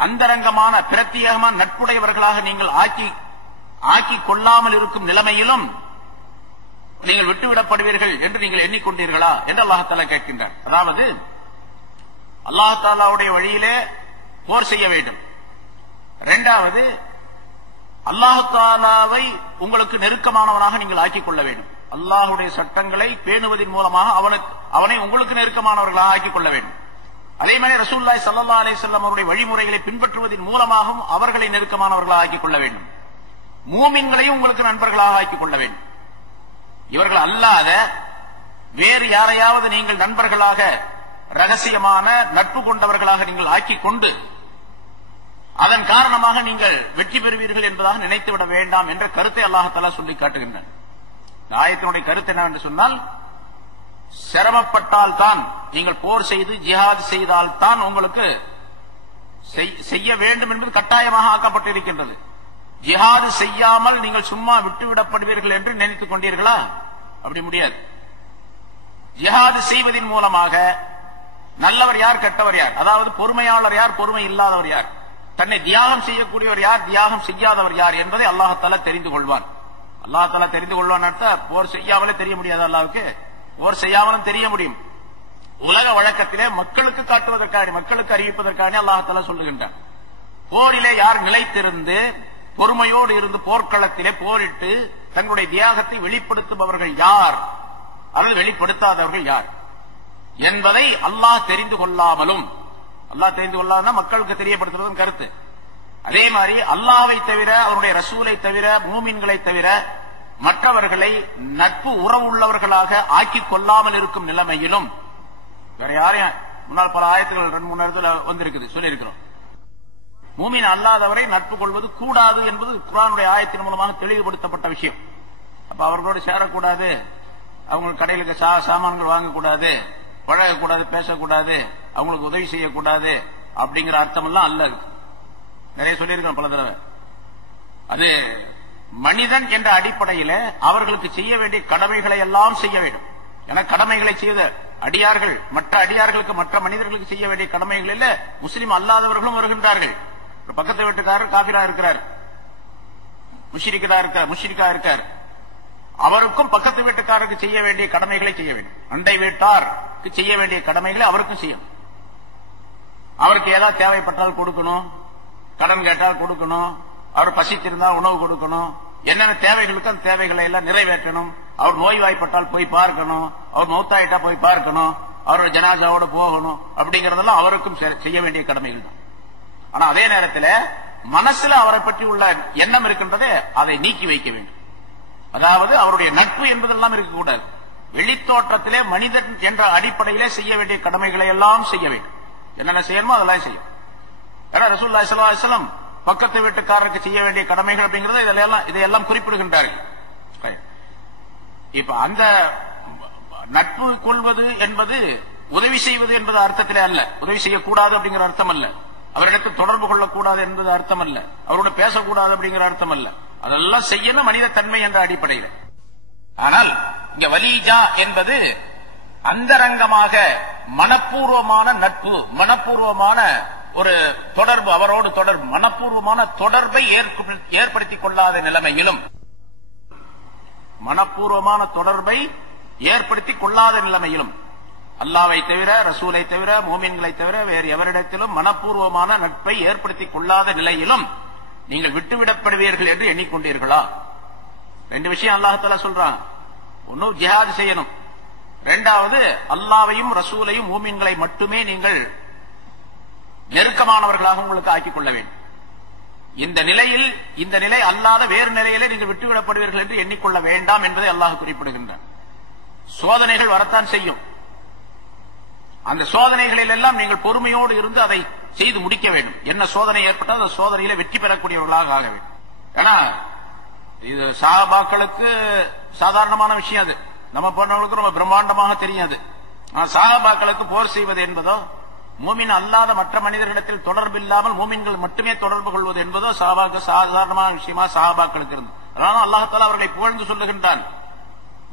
அந்தரங்கமான பிரத்யேகமான நட்புடையவர்களாக நீங்கள் ஆக்கி கொள்ளாமல் இருக்கும் நிலைமையிலும் நீங்கள் விட்டுவிடப்படுவீர்கள் என்று நீங்கள் எண்ணிக்கொண்டீர்களா என்று அல்லாஹ் தஆலா கேட்கின்றார். அதாவது அல்லாஹ் தஆலாவுடைய வழியிலே போர் செய்ய வேண்டும். இரண்டாவது, அல்லாஹ் தஆலாவை உங்களுக்கு நெருக்கமானவனாக நீங்கள் ஆக்கிக் கொள்ள வேண்டும். அல்லாஹுடைய சட்டங்களை பேணுவதன் மூலமாக அவனை உங்களுக்கு நெருக்கமானவர்களாக ஆக்கிக் கொள்ள வேண்டும். அதே மாதிரி ரசூலுல்லாஹி ஸல்லல்லாஹு அலைஹி வஸல்லம் அவருடைய வழிமுறைகளை பின்பற்றுவதன் மூலமாகவும் அவர்களை நெருக்கமானவர்களாக ஆக்கிக் கொள்ள வேண்டும். மூமின்களையும் உங்களுக்கு நண்பர்களாக ஆக்கிக் கொள்ள வேண்டும். இவர்கள் அல்லாத வேறு யாரையாவது நீங்கள் நண்பர்களாக, ரகசியமான நட்பு கொண்டவர்களாக நீங்கள் ஆக்கிக் கொண்டு அதன் காரணமாக நீங்கள் வெற்றி பெறுவீர்கள் என்பதாக நினைத்துவிட வேண்டாம் என்ற கருத்தை அல்லாஹ் தஆலா சொல்லி காட்டுகின்றார். இந்த ஆயத்தினுடைய கருத்து என்னவென்று சொன்னால், சிரமப்பட்டால் தான், நீங்கள் போர் செய்து ஜிஹாத் செய்தால் தான் உங்களுக்கு செய்ய வேண்டும் என்பது கட்டாயமாக ஆக்கப்பட்டிருக்கின்றது. ஜிஹாது செய்யாமல் நீங்கள் சும்மா விட்டுவிடப்படுவீர்கள் என்று நினைத்துக் கொண்டீர்களா? அப்படி முடியாது. ஜிஹாது செய்வதன் மூலமாக நல்லவர் யார், கெட்டவர் யார், அதாவது பொறுமையாளர் யார், பொறுமை இல்லாதவர் யார், தன்னை தியாகம் செய்யக்கூடியவர் யார், தியாகம் செய்யாதவர் யார் என்பதை அல்லாஹ் தஆலா தெரிந்து கொள்வான். அல்லாஹ் தஆலா தெரிந்து கொள்வான் அர்த்தம் போர் செய்யாமலே தெரிய முடியாது. அல்லாஹ்வுக்கு போர் செய்யாமலும் தெரிய முடியும். உலக வழக்கத்திலே மக்களுக்கு காட்டுவதற்காக, மக்களுக்கு அறிவிப்பதற்காக அல்லாஹ் தஆலா சொல்லுகின்றார். போரிலே யார் நிலைத்திருந்து பொறுமையோடு இருந்து போர்க்களத்திலே போரிட்டு தங்களுடைய தியாகத்தை வெளிப்படுத்துபவர்கள் யார், அல்லது வெளிப்படுத்தாதவர்கள் யார் என்பதை அல்லாஹ் தெரிந்து கொள்ளாமலும், அல்லாஹ் தெரிந்து கொள்ளாத மக்களுக்கு தெரியப்படுத்துவதும் கருத்து. அதே மாதிரி அல்லாஹ்வை தவிர, அவருடைய ரசூலை தவிர, மூமின்களை தவிர மற்றவர்களை நட்பு உறவு உள்ளவர்களாக ஆக்கிக் கொள்ளாமல் இருக்கும் நிலைமையிலும், வேற யாரையும் முன்னால் பல ஆயத்துகள் 2-3 இடத்துல வந்திருக்குது, சொல்லியிருக்கிறோம். மூமின் அல்லாதவரை நட்பு கொள்வது கூடாது என்பது குர்ஆனுடைய ஆயத்தின் மூலமாக தெளிவுபடுத்தப்பட்ட விஷயம். அப்ப அவர்களோடு சேரக்கூடாது, அவங்க கடையிலுக்கு சாமான்கள் வாங்கக்கூடாது, பழகக்கூடாது, பேசக்கூடாது, அவங்களுக்கு உதவி செய்யக்கூடாது அப்படிங்கிற அர்த்தம் எல்லாம் அல்ல. நிறைய சொல்லியிருக்கோம் பல தடவை. அது மனிதன் என்ற அடிப்படையில் அவர்களுக்கு செய்ய வேண்டிய கடமைகளை எல்லாம் செய்ய வேண்டும். என கடமைகளை செய்த அடியார்கள் மற்ற அடியார்களுக்கு, மற்ற மனிதர்களுக்கு செய்ய வேண்டிய கடமைகளில் முஸ்லிம் அல்லாதவர்களும் வருகின்றார்கள். பக்கத்து வீட்டுக்காரர் காபிரா இருக்கிறார், முஷ்ரிக்கா இருக்கார், அவருக்கும் பக்கத்து வீட்டுக்காரருக்கு செய்ய வேண்டிய கடமைகளை செய்ய வேண்டும். அண்டை வீட்டாருக்கு செய்ய வேண்டிய கடமைகளை அவருக்கும் செய்யணும். அவருக்கு ஏதாவது தேவைப்பட்டால் கொடுக்கணும், கடன் கேட்டால் கொடுக்கணும், அவர் பசித்திருந்தால் உணவு கொடுக்கணும், என்னென்ன தேவைகளுக்கு அந்த தேவைகளை எல்லாம் நிறைவேற்றணும். அவர் நோய்வாய்ப்பட்டால் போய் பார்க்கணும், அவர் மௌத்தாயிட்டா போய் பார்க்கணும், அவரோட ஜனாசாவோட போகணும், அப்படிங்கறதெல்லாம் அவருக்கும் செய்ய வேண்டிய கடமைகள் தான். ஆனா அதே நேரத்தில் மனசுல அவரை பற்றி உள்ள எண்ணம் இருக்கின்றதே அதை நீக்கி வைக்க வேண்டும். அதாவது அவருடைய நட்பு என்பதெல்லாம் இருக்கக்கூடாது. வெளித்தோற்றத்திலே மனிதன் என்ற அடிப்படையிலே செய்ய வேண்டிய கடமைகளை எல்லாம் செய்ய வேண்டும். என்னென்ன செய்யணுமோ அதெல்லாம் செய்யும். ஏன்னா ரசூலுல்லாஹி ஸல்லல்லாஹு அலைஹி வஸல்லம் பக்கத்து வீட்டுக்காரருக்கு செய்ய வேண்டிய கடமைகள் அப்படிங்கறது இதையெல்லாம் குறிப்பிடுகின்றார்கள். இப்ப அந்த நட்பு கொள்வது என்பது உதவி செய்வது என்பது அர்த்தத்திலே அல்ல, உதவி செய்யக்கூடாது அப்படிங்கிற அர்த்தம் அல்ல, அவரிடத்தில் தொடர்பு கொள்ளக்கூடாது என்பது அர்த்தம் அல்ல, அவரோட பேசக்கூடாது அப்படிங்கிற அர்த்தம் அல்ல. அதெல்லாம் செய்யணும் மனித தன்மை என்ற அடிப்படையில். ஆனால் இங்க வலீஜா என்பது அந்தரங்கமாக மனப்பூர்வமான நட்பு, மனப்பூர்வமான ஒரு தொடர்பு, அவரோடு தொடர்பு, மனப்பூர்வமான தொடர்பை ஏற்படுத்திக் கொள்ளாத நிலைமையிலும், மனப்பூர்வமான தொடர்பை ஏற்படுத்திக் கொள்ளாத நிலைமையிலும், அல்லாஹ்வை தவிர, ரசூலை தவிர, மூமின்களை தவிர வேறு எவரிடத்திலும் மனப்பூர்வமான நட்பை ஏற்படுத்திக் கொள்ளாத நிலையிலும் நீங்கள் விட்டுவிடப்படுவீர்கள் என்று எண்ணிக்கொண்டீர்களா? ரெண்டு விஷயம் அல்லாஹ் தஆலா சொல்றான். ஒன்னு ஜிஹாத் செய்யணும், இரண்டாவது அல்லாஹ்வையும் ரசூலையும் மூமின்களை மட்டுமே நீங்கள் நெருக்கமானவர்களாக உங்களுக்கு ஆக்கிக் கொள்ள வேண்டும். இந்த நிலை அல்லாத வேறு நிலையிலே நீங்கள் விட்டுவிடப்படுவீர்கள் என்று எண்ணிக்கொள்ள வேண்டாம் என்பதை அல்லாஹ் குறிப்பிடுகின்றான். சோதனைகள் வரத்தான் செய்யும். அந்த சோதனைகளில் எல்லாம் நீங்கள் பொறுமையோடு இருந்து அதை செய்து முடிக்க வேண்டும். என்ன சோதனை ஏற்பட்டால் அந்த சோதனையில வெற்றி பெறக்கூடியவர்களாக ஆக வேண்டும். ஏன்னா இது சஹாபாக்களுக்கு சாதாரணமான விஷயம், அது நம்ம போன்றவர்களுக்கு ரொம்ப பிரம்மாண்டமாக தெரியாது. சஹாபாக்களுக்கு போர் செய்வது என்பதோ, மூமின் அல்லாத மற்ற மனிதர்களிடத்தில் தொடர்பு இல்லாமல் மூமின்கள் மட்டுமே தொடர்பு கொள்வது என்பதோ சாதாரணமான விஷயமா சஹாபாக்களுக்கு இருந்தது. அதனால அல்லாஹ் தஆலா அவர்களை புகழ்ந்து சொல்லுகின்றான்.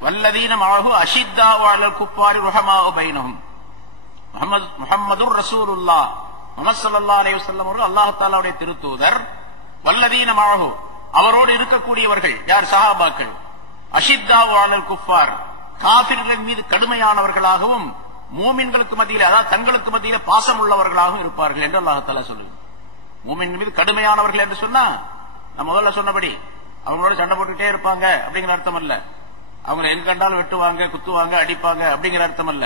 வல்லதீன மஅஹு அஷித்தாஉ அலல் குஃபாரி ரஹமாஉ பைனஹும். முஹம்மதுர் ரசூலுல்லாஹ் முஹம்மது ஸல்லல்லாஹு அலைஹி வஸல்லம் அவர்கள் அல்லாஹ் தஆலாவுடைய திருத்தூதர். வல்லதீன மஅஹு அவரோடு இருக்கக்கூடியவர்கள் யார்? சஹாபாக்கள். அஷித்தாஉ அலல் குஃபார் காஃபிர்களின் மீது கடுமையானவர்களாகவும் மூமின்களுக்கு மத்தியில், அதாவது தங்களுக்கு மத்தியில் பாசம் உள்ளவர்களாகவும் இருப்பார்கள் என்று அல்லாஹ் தஆலா சொல்லுகிறார். மூமின் மீது கடுமையானவர்கள் என்று சொன்னா நம்ம முதல்ல சொன்னபடி அவங்களோட சண்டை போட்டுட்டே இருப்பாங்க அப்படிங்கிற அர்த்தம் அல்ல. அவங்க எங்க கண்டாலும் வெட்டுவாங்க, குத்துவாங்க, அடிப்பாங்க அப்படிங்கிற அர்த்தம் அல்ல.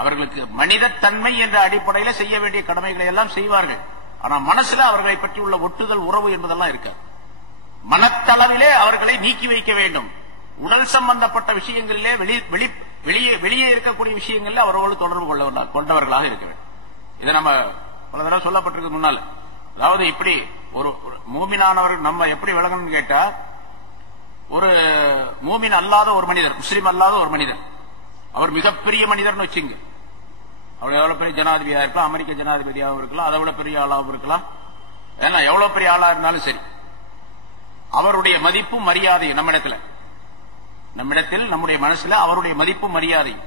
அவர்களுக்கு மனித தன்மை என்ற அடிப்படையில செய்ய வேண்டிய கடமைகளை எல்லாம் செய்வார்கள். ஆனா மனசுல அவர்களை பற்றி உள்ள ஒட்டுதல் உறவு என்பதெல்லாம் இருக்க, மனத்தளவிலே அவர்களை நீக்கி வைக்க வேண்டும். உடல் சம்பந்தப்பட்ட விஷயங்களிலே வெளியே இருக்கக்கூடிய விஷயங்களில் அவரோடு தொடர்பு கொண்டவர்களாக இருக்க வேண்டும். இதை நம்ம பல தடவை சொல்லப்பட்டிருக்கு முன்னால. அதாவது இப்படி ஒரு மூமினானவர்கள் நம்ம எப்படி விளங்கணும்னு கேட்டா, ஒரு மூமின் அல்லாத ஒரு மனிதர், முஸ்லீம் அல்லாத ஒரு மனிதர், அவர் மிகப்பெரிய மனிதர்னு வச்சுங்க, அவர் எவ்வளவு பெரிய ஜனாதிபதியா இருக்கலாம், அமெரிக்க ஜனாதிபதியாகவும் இருக்கலாம், அதை விட பெரிய ஆளாகவும் இருக்கலாம், ஏன்னா எவ்வளவு பெரிய ஆளா இருந்தாலும் சரி, அவருடைய மதிப்பும் மரியாதையும் நம்மிடத்தில் நம்முடைய மனசுல அவருடைய மதிப்பும் மரியாதையும்.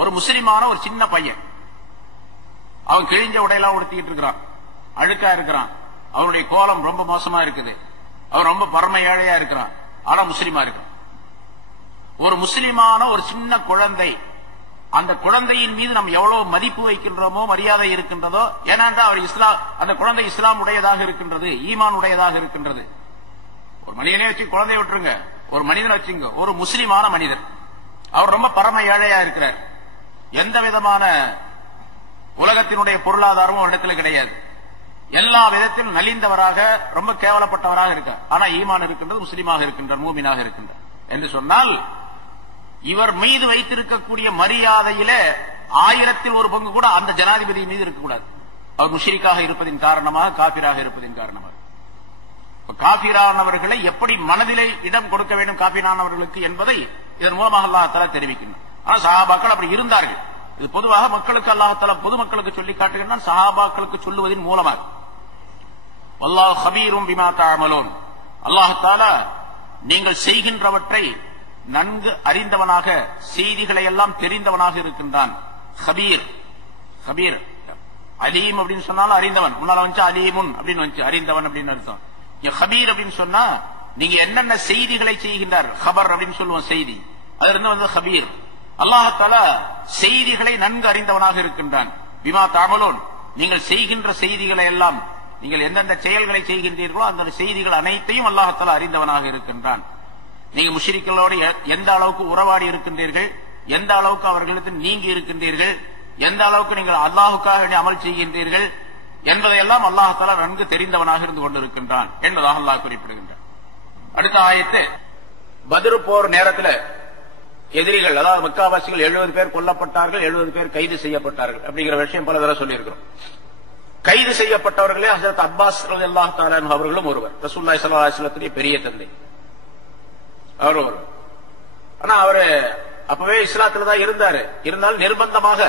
ஒரு முஸ்லிமான ஒரு சின்ன பையன், அவன் கிழிஞ்ச உடையெல்லாம் உடுத்திக்கிட்டு இருக்கிறான், அழுக்கா இருக்கிறான், அவருடைய கோலம் ரொம்ப மோசமா இருக்குது, அவர் ரொம்ப பரம ஏழையா இருக்கிறான், ஆனா முஸ்லிமா இருக்கான். ஒரு முஸ்லிமான ஒரு சின்ன குழந்தை, அந்த குழந்தையின் மீது நம்ம எவ்வளவு மதிப்பு வைக்கின்றோமோ, மரியாதை இருக்கின்றதோ, ஏனென்றால் அவர் அந்த குழந்தை இஸ்லாம் உடையதாக இருக்கின்றது, ஈமான் உடையதாக இருக்கின்றது. ஒரு மனிதனே வச்சு குழந்தைய விட்டுருங்க, ஒரு மனிதனை வச்சுங்க, ஒரு முஸ்லிமான மனிதர், அவர் ரொம்ப பரம ஏழையா இருக்கிறார், எந்த விதமான உலகத்தினுடைய பொருளாதாரமும் இடத்துல கிடையாது, எல்லா விதத்திலும் நலிந்தவராக ரொம்ப கேவலப்பட்டவராக இருக்கார், ஆனா ஈமான் இருக்கின்றது, முஸ்லீமாக இருக்கின்றார், மூமினாக இருக்கின்றார் என்று சொன்னால், இவர் மீது வைத்திருக்கக்கூடிய மரியாதையில 1000ல் 1 பங்கு கூட அந்த ஜனாதிபதி மீது இருக்கக்கூடாது. அவர் முஷ்ரிக்காக இருப்பதின் காரணமாக, காபிராக இருப்பதின் காரணமாக. காபிரானவர்களை எப்படி மனதிலே இடம் கொடுக்க வேண்டும் காபிரானவர்களுக்கு என்பதை இதன் மூலமாக அல்லாஹ் தஆலா தெரிவிக்கின்றார். ஆனா சஹாபாக்கள் அப்படி இருந்தார்கள். இது பொதுவாக மக்களுக்கு அல்லாஹ் தஆலா பொதுமக்களுக்கு சொல்லி காட்டுகின்றான், சஹாபாக்களுக்கு சொல்லுவதன் மூலமாக. வல்லாஹு கபீரும் பிமா தஅமலூன், அல்லாஹ் தஆலா நீங்கள் செய்கின்றவற்றை நன்கு அறிந்தவனாக, செய்திகளை எல்லாம் தெரிந்தவனாக இருக்கின்றான். கபீர், கபீர், அலீம் அப்படின்னு சொன்னாலும் அறிந்தவன், முன்னால வந்து அலீமுன் அப்படின்னு வந்து அறிந்தவன் அப்படின்னு அர்த்தம். கபீர் அப்படின்னு சொன்னா நீங்க என்னென்ன செய்திகளை செய்கின்றார், கபர் அப்படின்னு சொல்லுவோம் செய்தி, அதுல இருந்து வந்து கபீர். அல்லாஹ் தஆலா செய்திகளை நன்கு அறிந்தவனாக இருக்கின்றான். பிமா தஅமலூன், நீங்கள் செய்கின்ற செய்திகளை எல்லாம் நீங்கள் எந்தெந்த செயல்களை செய்கின்றீர்களோ அந்த செய்திகள் அனைத்தையும் அல்லாஹ்தாலா அறிந்தவனாக இருக்கின்றான். நீங்க முஷ்ரிக்களோடு எந்த அளவுக்கு உறவாடி இருக்கின்றீர்கள், எந்த அளவுக்கு அவர்களுக்கு நீங்கி இருக்கின்றீர்கள், எந்த அளவுக்கு நீங்கள் அல்லாஹுக்காக வேண்டி அமல் செய்கின்றீர்கள் என்பதையெல்லாம் அல்லாஹ்தாலா நன்கு தெரிந்தவனாக இருந்து கொண்டிருக்கின்றான் என்பதாக அல்லாஹ் குறிப்பிடுகின்றான். அடுத்த ஆயத்து, பத்ர் போர் நேரத்தில் எதிரிகள், அதாவது மக்காவாசிகள் 70 பேர் கொல்லப்பட்டார்கள், 70 பேர் கைது செய்யப்பட்டார்கள் அப்படிங்கிற விஷயம் பல தடவை சொல்லியிருக்கிறோம். கைது செய்யப்பட்டவர்களே ஹஜ்ரத் அப்பாஸ் ரலியல்லாஹு தஆலா அன்ஹு அவர்களும் ஒருவர், ரசூலுல்லாஹி ஸல்லல்லாஹு அலைஹி வஸல்லம் பெரிய தந்தை அவர் ஒருவர். ஆனா அவரு அப்பவே இஸ்லாத்துல தான் இருந்தாரு. இருந்தாலும் நிர்பந்தமாக,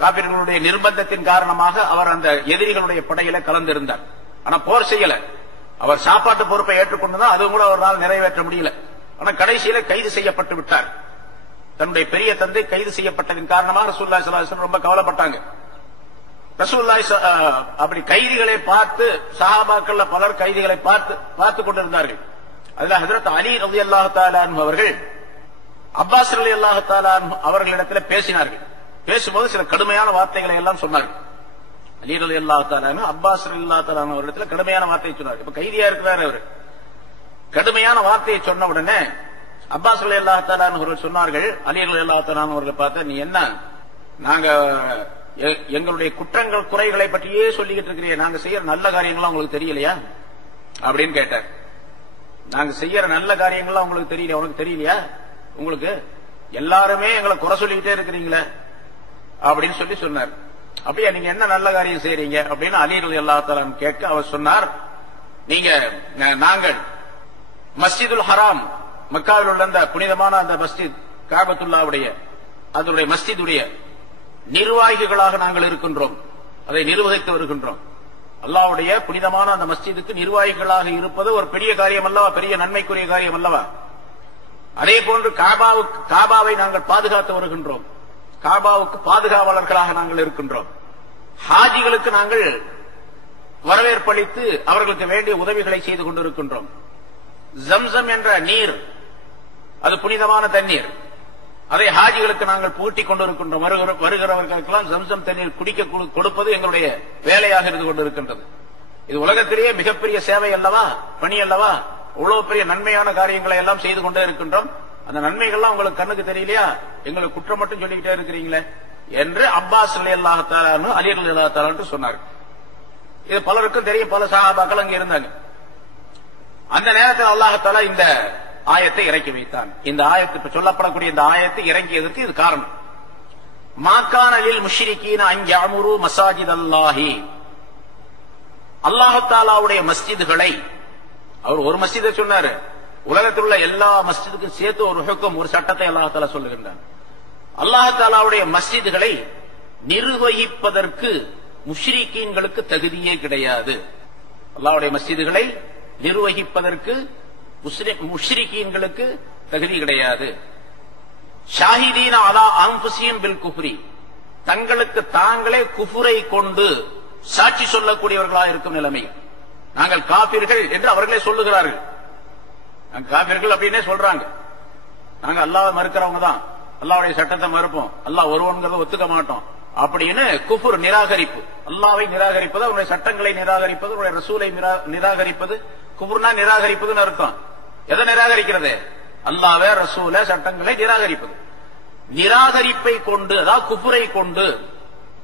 காபிர்களுடைய நிர்பந்தத்தின் காரணமாக அவர் அந்த எதிரிகளுடைய படையில கலந்திருந்தார். ஆனா போர் செய்யல. அவர் சாப்பாட்டு பொறுப்பை ஏற்றுக்கொண்டுதான் அதுவும் கூட அவரால் நிறைவேற்ற முடியல. ஆனா கடைசியில கைது செய்யப்பட்டு விட்டார். தன்னுடைய பெரிய தந்தை கைது செய்யப்பட்டதின் காரணமாக ரசூலுல்லாஹி ஸல்லல்லாஹு அலைஹி வஸல்லம் ரொம்ப கவலைப்பட்டாங்க. ரசூலுல்லாஹி அப்படி கைதிகளை பார்த்து, சஹாபாக்கள்ல பலர் கைதிகளை பார்த்து கொண்டிருந்தார்கள். அதுல ஹஜ்ரத் அலி ரலியல்லாஹு தஆலா அன்ஹு அவர்கள் அப்பாஸ் ரலியல்லாஹு தஆலா அன்ஹு அவர்களிடத்தில் பேசினார்கள். பேசும்போது சில கடுமையான வார்த்தைகளை எல்லாம் சொன்னார்கள். அலி ரலியல்லாஹு தஆலா அன்ஹு அப்பாஸ் ரலியல்லாஹு தஆலா அன்ஹு அவர்களிடத்தில் கடுமையான வார்த்தையை சொன்னார். இப்ப கைதியா இருக்கிறார் அவர். கடுமையான வார்த்தையை சொன்ன உடனே அப்பாஸ் ரலியல்லாஹு தஆலா அன்ஹு அவர்கள் சொன்னார்கள், அலி ரலியல்லாஹு தஆலா அன்ஹு அவர்களை பார்த்து, நீ என்ன, நாங்க எங்களுடைய குற்றங்கள் குறைகளை பற்றியே சொல்லிக்கிட்டு இருக்கிறீங்க, நாங்க செய்யற நல்ல காரியங்கள்லாம் உங்களுக்கு தெரியலையா அப்படின்னு கேட்டார். நாங்க செய்யற நல்ல காரியங்கள்லாம் உங்களுக்கு தெரியல, உனக்கு தெரியலையா, உங்களுக்கு எல்லாருமே எங்களை குறை சொல்லிக்கிட்டே இருக்கிறீங்களே அப்படின்னு சொல்லி சொன்னார். அப்படியே நீங்க என்ன நல்ல காரியம் செய்யறீங்க அப்படின்னு அலி ரலியல்லாஹு தஆலா அன்ஹு கேட்க அவர் சொன்னார், நாங்கள் மஸ்ஜிதுல் ஹராம், மக்காவில் உள்ள அந்த புனிதமான அந்த மஸ்ஜித் காபத்துல்லாவுடைய அதனுடைய மஸ்ஜிதுடைய நிர்வாகிகளாக நாங்கள் இருக்கின்றோம், அதை நிர்வகித்து வருகின்றோம். அல்லாஹ்வுடைய புனிதமான அந்த மஸ்ஜிதுக்கு நிர்வாகிகளாக இருப்பது ஒரு பெரிய காரியம் அல்லவா, பெரிய நன்மைக்குரிய காரியம் அல்லவா. அதே போன்று காபாவை நாங்கள் பாதுகாத்து வருகின்றோம், காபாவுக்கு பாதுகாவலர்களாக நாங்கள் இருக்கின்றோம். ஹாஜிகளுக்கு நாங்கள் வரவேற்பளித்து அவர்களுக்கு வேண்டிய உதவிகளை செய்து கொண்டிருக்கின்றோம். ஜம்சம் என்ற நீர், அது புனிதமான தண்ணீர், அதை ஹாஜிகளுக்கு நாங்கள் பூட்டிக் கொண்டிருக்கின்றோம். வருகிறவர்களுக்கெல்லாம் ஜம்சம் தண்ணீர் குடிக்க கொடுப்பது எங்களுடைய வேலையாக இருந்து கொண்டிருக்கின்றது. இது உலகத்திலேயே மிகப்பெரிய சேவை அல்லவா, பணி அல்லவா. இவ்வளவு பெரிய நன்மையான காரியங்களை எல்லாம் செய்து கொண்டே இருக்கின்றோம். அந்த நன்மைகள்லாம் உங்களுக்கு கண்ணுக்கு தெரியலையா, எங்களுக்கு குற்றம் மட்டும் சொல்லிக்கிட்டே இருக்கிறீங்களே என்று அப்பாஸ் ரலியல்லாஹு தஆலா அன்ஹு அலி ரலியல்லாஹு தஆலா அன்ஹு சொன்னார். இது பலருக்கும் தெரியும், பல சஹாபாக்கள் அங்கே இருந்தாங்க. அந்த நேரத்தில் அல்லாஹ் தஆலா இந்த ஆயத்தை இறக்கி வைத்தான். இந்த ஆயத்து, இப்ப சொல்லப்படக்கூடிய இந்த ஆயத்தை இறங்கியதற்கு இது காரணம். மாகான லில் முஷ்ரிகீன அன் யஅமுரு மஸாஜிதல்லாஹி, அல்லாஹ் தஆலாவுடைய மஸ்ஜிதுகளை, அவர் ஒரு மஸ்ஜிதை சொன்னாரு, உலகத்தில் உள்ள எல்லா மஸ்ஜிதுக்கும் சேர்த்து ஒரு ஹுக்கம், ஒரு சட்டத்தை அல்லாஹ் தஆலா சொல்லுகின்றான். அல்லாஹ் தஆலாவுடைய மஸ்ஜிதுகளை நிர்வகிப்பதற்கு முஷ்ரிக்கீன்களுக்கு தகுதியே கிடையாது. அல்லாஹ்வுடைய மஸ்ஜிதுகளை நிர்வகிப்பதற்கு முஷ்ரிக்கீன்களுக்கு தகுதி கிடையாது. ஷாஹிதீன அலா அன்ஃபுஸிஹிம் பில் குஃப்ரி, தங்களுக்கு தாங்களே குஃபுரை கொண்டு சாட்சி சொல்லக்கூடியவர்களாக இருக்கும் நிலைமை. நாங்கள் காபிர்கள் என்று அவர்களே சொல்லுகிறார்கள். நாங்கள் காபிர்கள் அப்படின்னே சொல்றாங்க. நாங்க அல்லாஹ்வை மறுக்கிறவங்க தான், அல்லாஹ்வுடைய சட்டத்தை மறுப்போம், அல்லாஹ் ஒருவன்கிறத ஒத்துக்க மாட்டோம் அப்படின்னு குஃபுர், நிராகரிப்பு, அல்லாஹ்வை நிராகரிப்பது, அவருடைய சட்டங்களை நிராகரிப்பது, அவருடைய ரசூலை நிராகரிப்பது. குஃபுர்னா நிராகரிப்பதுன்னு அர்த்தம். எதை நிராகரிக்கிறது? அல்லாஹ்வை, ரசூல, சட்டங்களை நிராகரிப்பது. நிராகரிப்பை கொண்டு, அதாவது குஃபுரை கொண்டு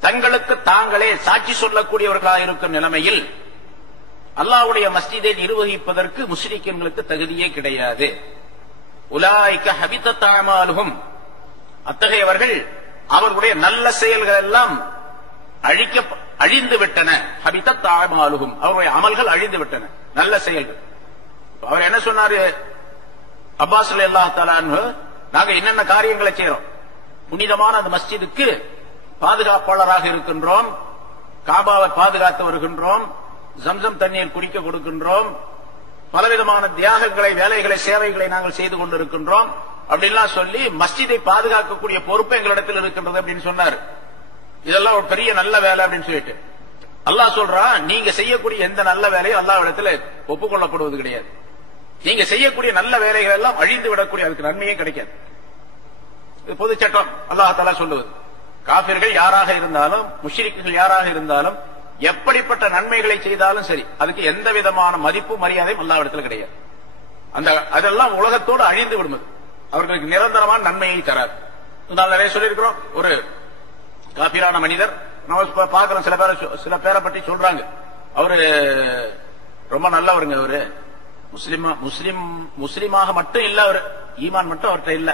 தங்களுக்கு தாங்களே சாட்சி சொல்லக்கூடியவர்களாக இருக்கும் நிலைமையில் அல்லாஹ்வுடைய மஸ்ஜிதை நிர்வகிப்பதற்கு முஸ்லிம்களுக்கு தகுதியே கிடையாது. உலாயிக ஹபிதத் அமாலுஹும், அத்தகையவர்கள் அவர்களுடைய நல்ல செயல்கள் எல்லாம் அழிந்து விட்டன. ஹபிதத் அமாலுஹும், அவருடைய அமல்கள் அழிந்து விட்டன, நல்ல செயல்கள். அவர் என்ன சொன்னாரு அப்பாஸ் ரலியல்லாஹு தஆலா அன்ஹு, நாங்க என்னென்ன காரியங்களை செய்யறோம், புனிதமான அந்த மஸ்ஜிதுக்கு பாதுகாப்பாளராக இருக்கின்றோம், காபாவை பாதுகாத்து வருகின்றோம், ஜம்சம் தண்ணீர் குடிக்க கொடுக்கின்றோம், பலவிதமான தியாகங்களை, வேலைகளை, சேவைகளை நாங்கள் செய்து கொண்டிருக்கின்றோம் அப்படின்லாம் சொல்லி மஸ்ஜிதை பாதுகாக்கக்கூடிய பொறுப்பு எங்களிடத்தில் இருக்கின்றது அப்படின்னு சொன்னார். இதெல்லாம் ஒரு பெரிய நல்ல வேலை அப்படின்னு சொல்லிட்டு அல்லாஹ் சொல்றான், நீங்க செய்யக்கூடிய எந்த நல்ல வேலையும் அல்லாஹ் இடத்துல ஒப்புக்கொள்ளப்படுவது கிடையாது. நீங்க செய்யக்கூடிய நல்ல வேலைகள் எல்லாம் அழிந்து விடக்கூடிய, அதுக்கு நன்மையே கிடைக்காது. இது பொது சட்டம் அல்லாஹ் தஆலா சொல்லுவது. காபிர்கள் யாராக இருந்தாலும், முஷ்ரிக்குகள் யாராக இருந்தாலும், எப்படிப்பட்ட நன்மைகளை செய்தாலும் சரி அதுக்கு எந்த விதமான மதிப்பு மரியாதையும் அல்லாஹ்விடத்தில் கிடையாது. அதெல்லாம் உலகத்தோடு அழிந்து விடுவது, அவர்களுக்கு நிரந்தரமான நன்மையை தராது. நிறைய சொல்லியிருக்கிறோம். ஒரு காபிரான மனிதர் நம்ம பார்க்கிறோம், சில பேரை பற்றி சொல்றாங்க, அவரு ரொம்ப நல்லவருங்க, அவரு முஸ்லிமாக மட்டும் இல்ல, அவரு ஈமான் மட்டும் அவர்கிட்ட இல்ல,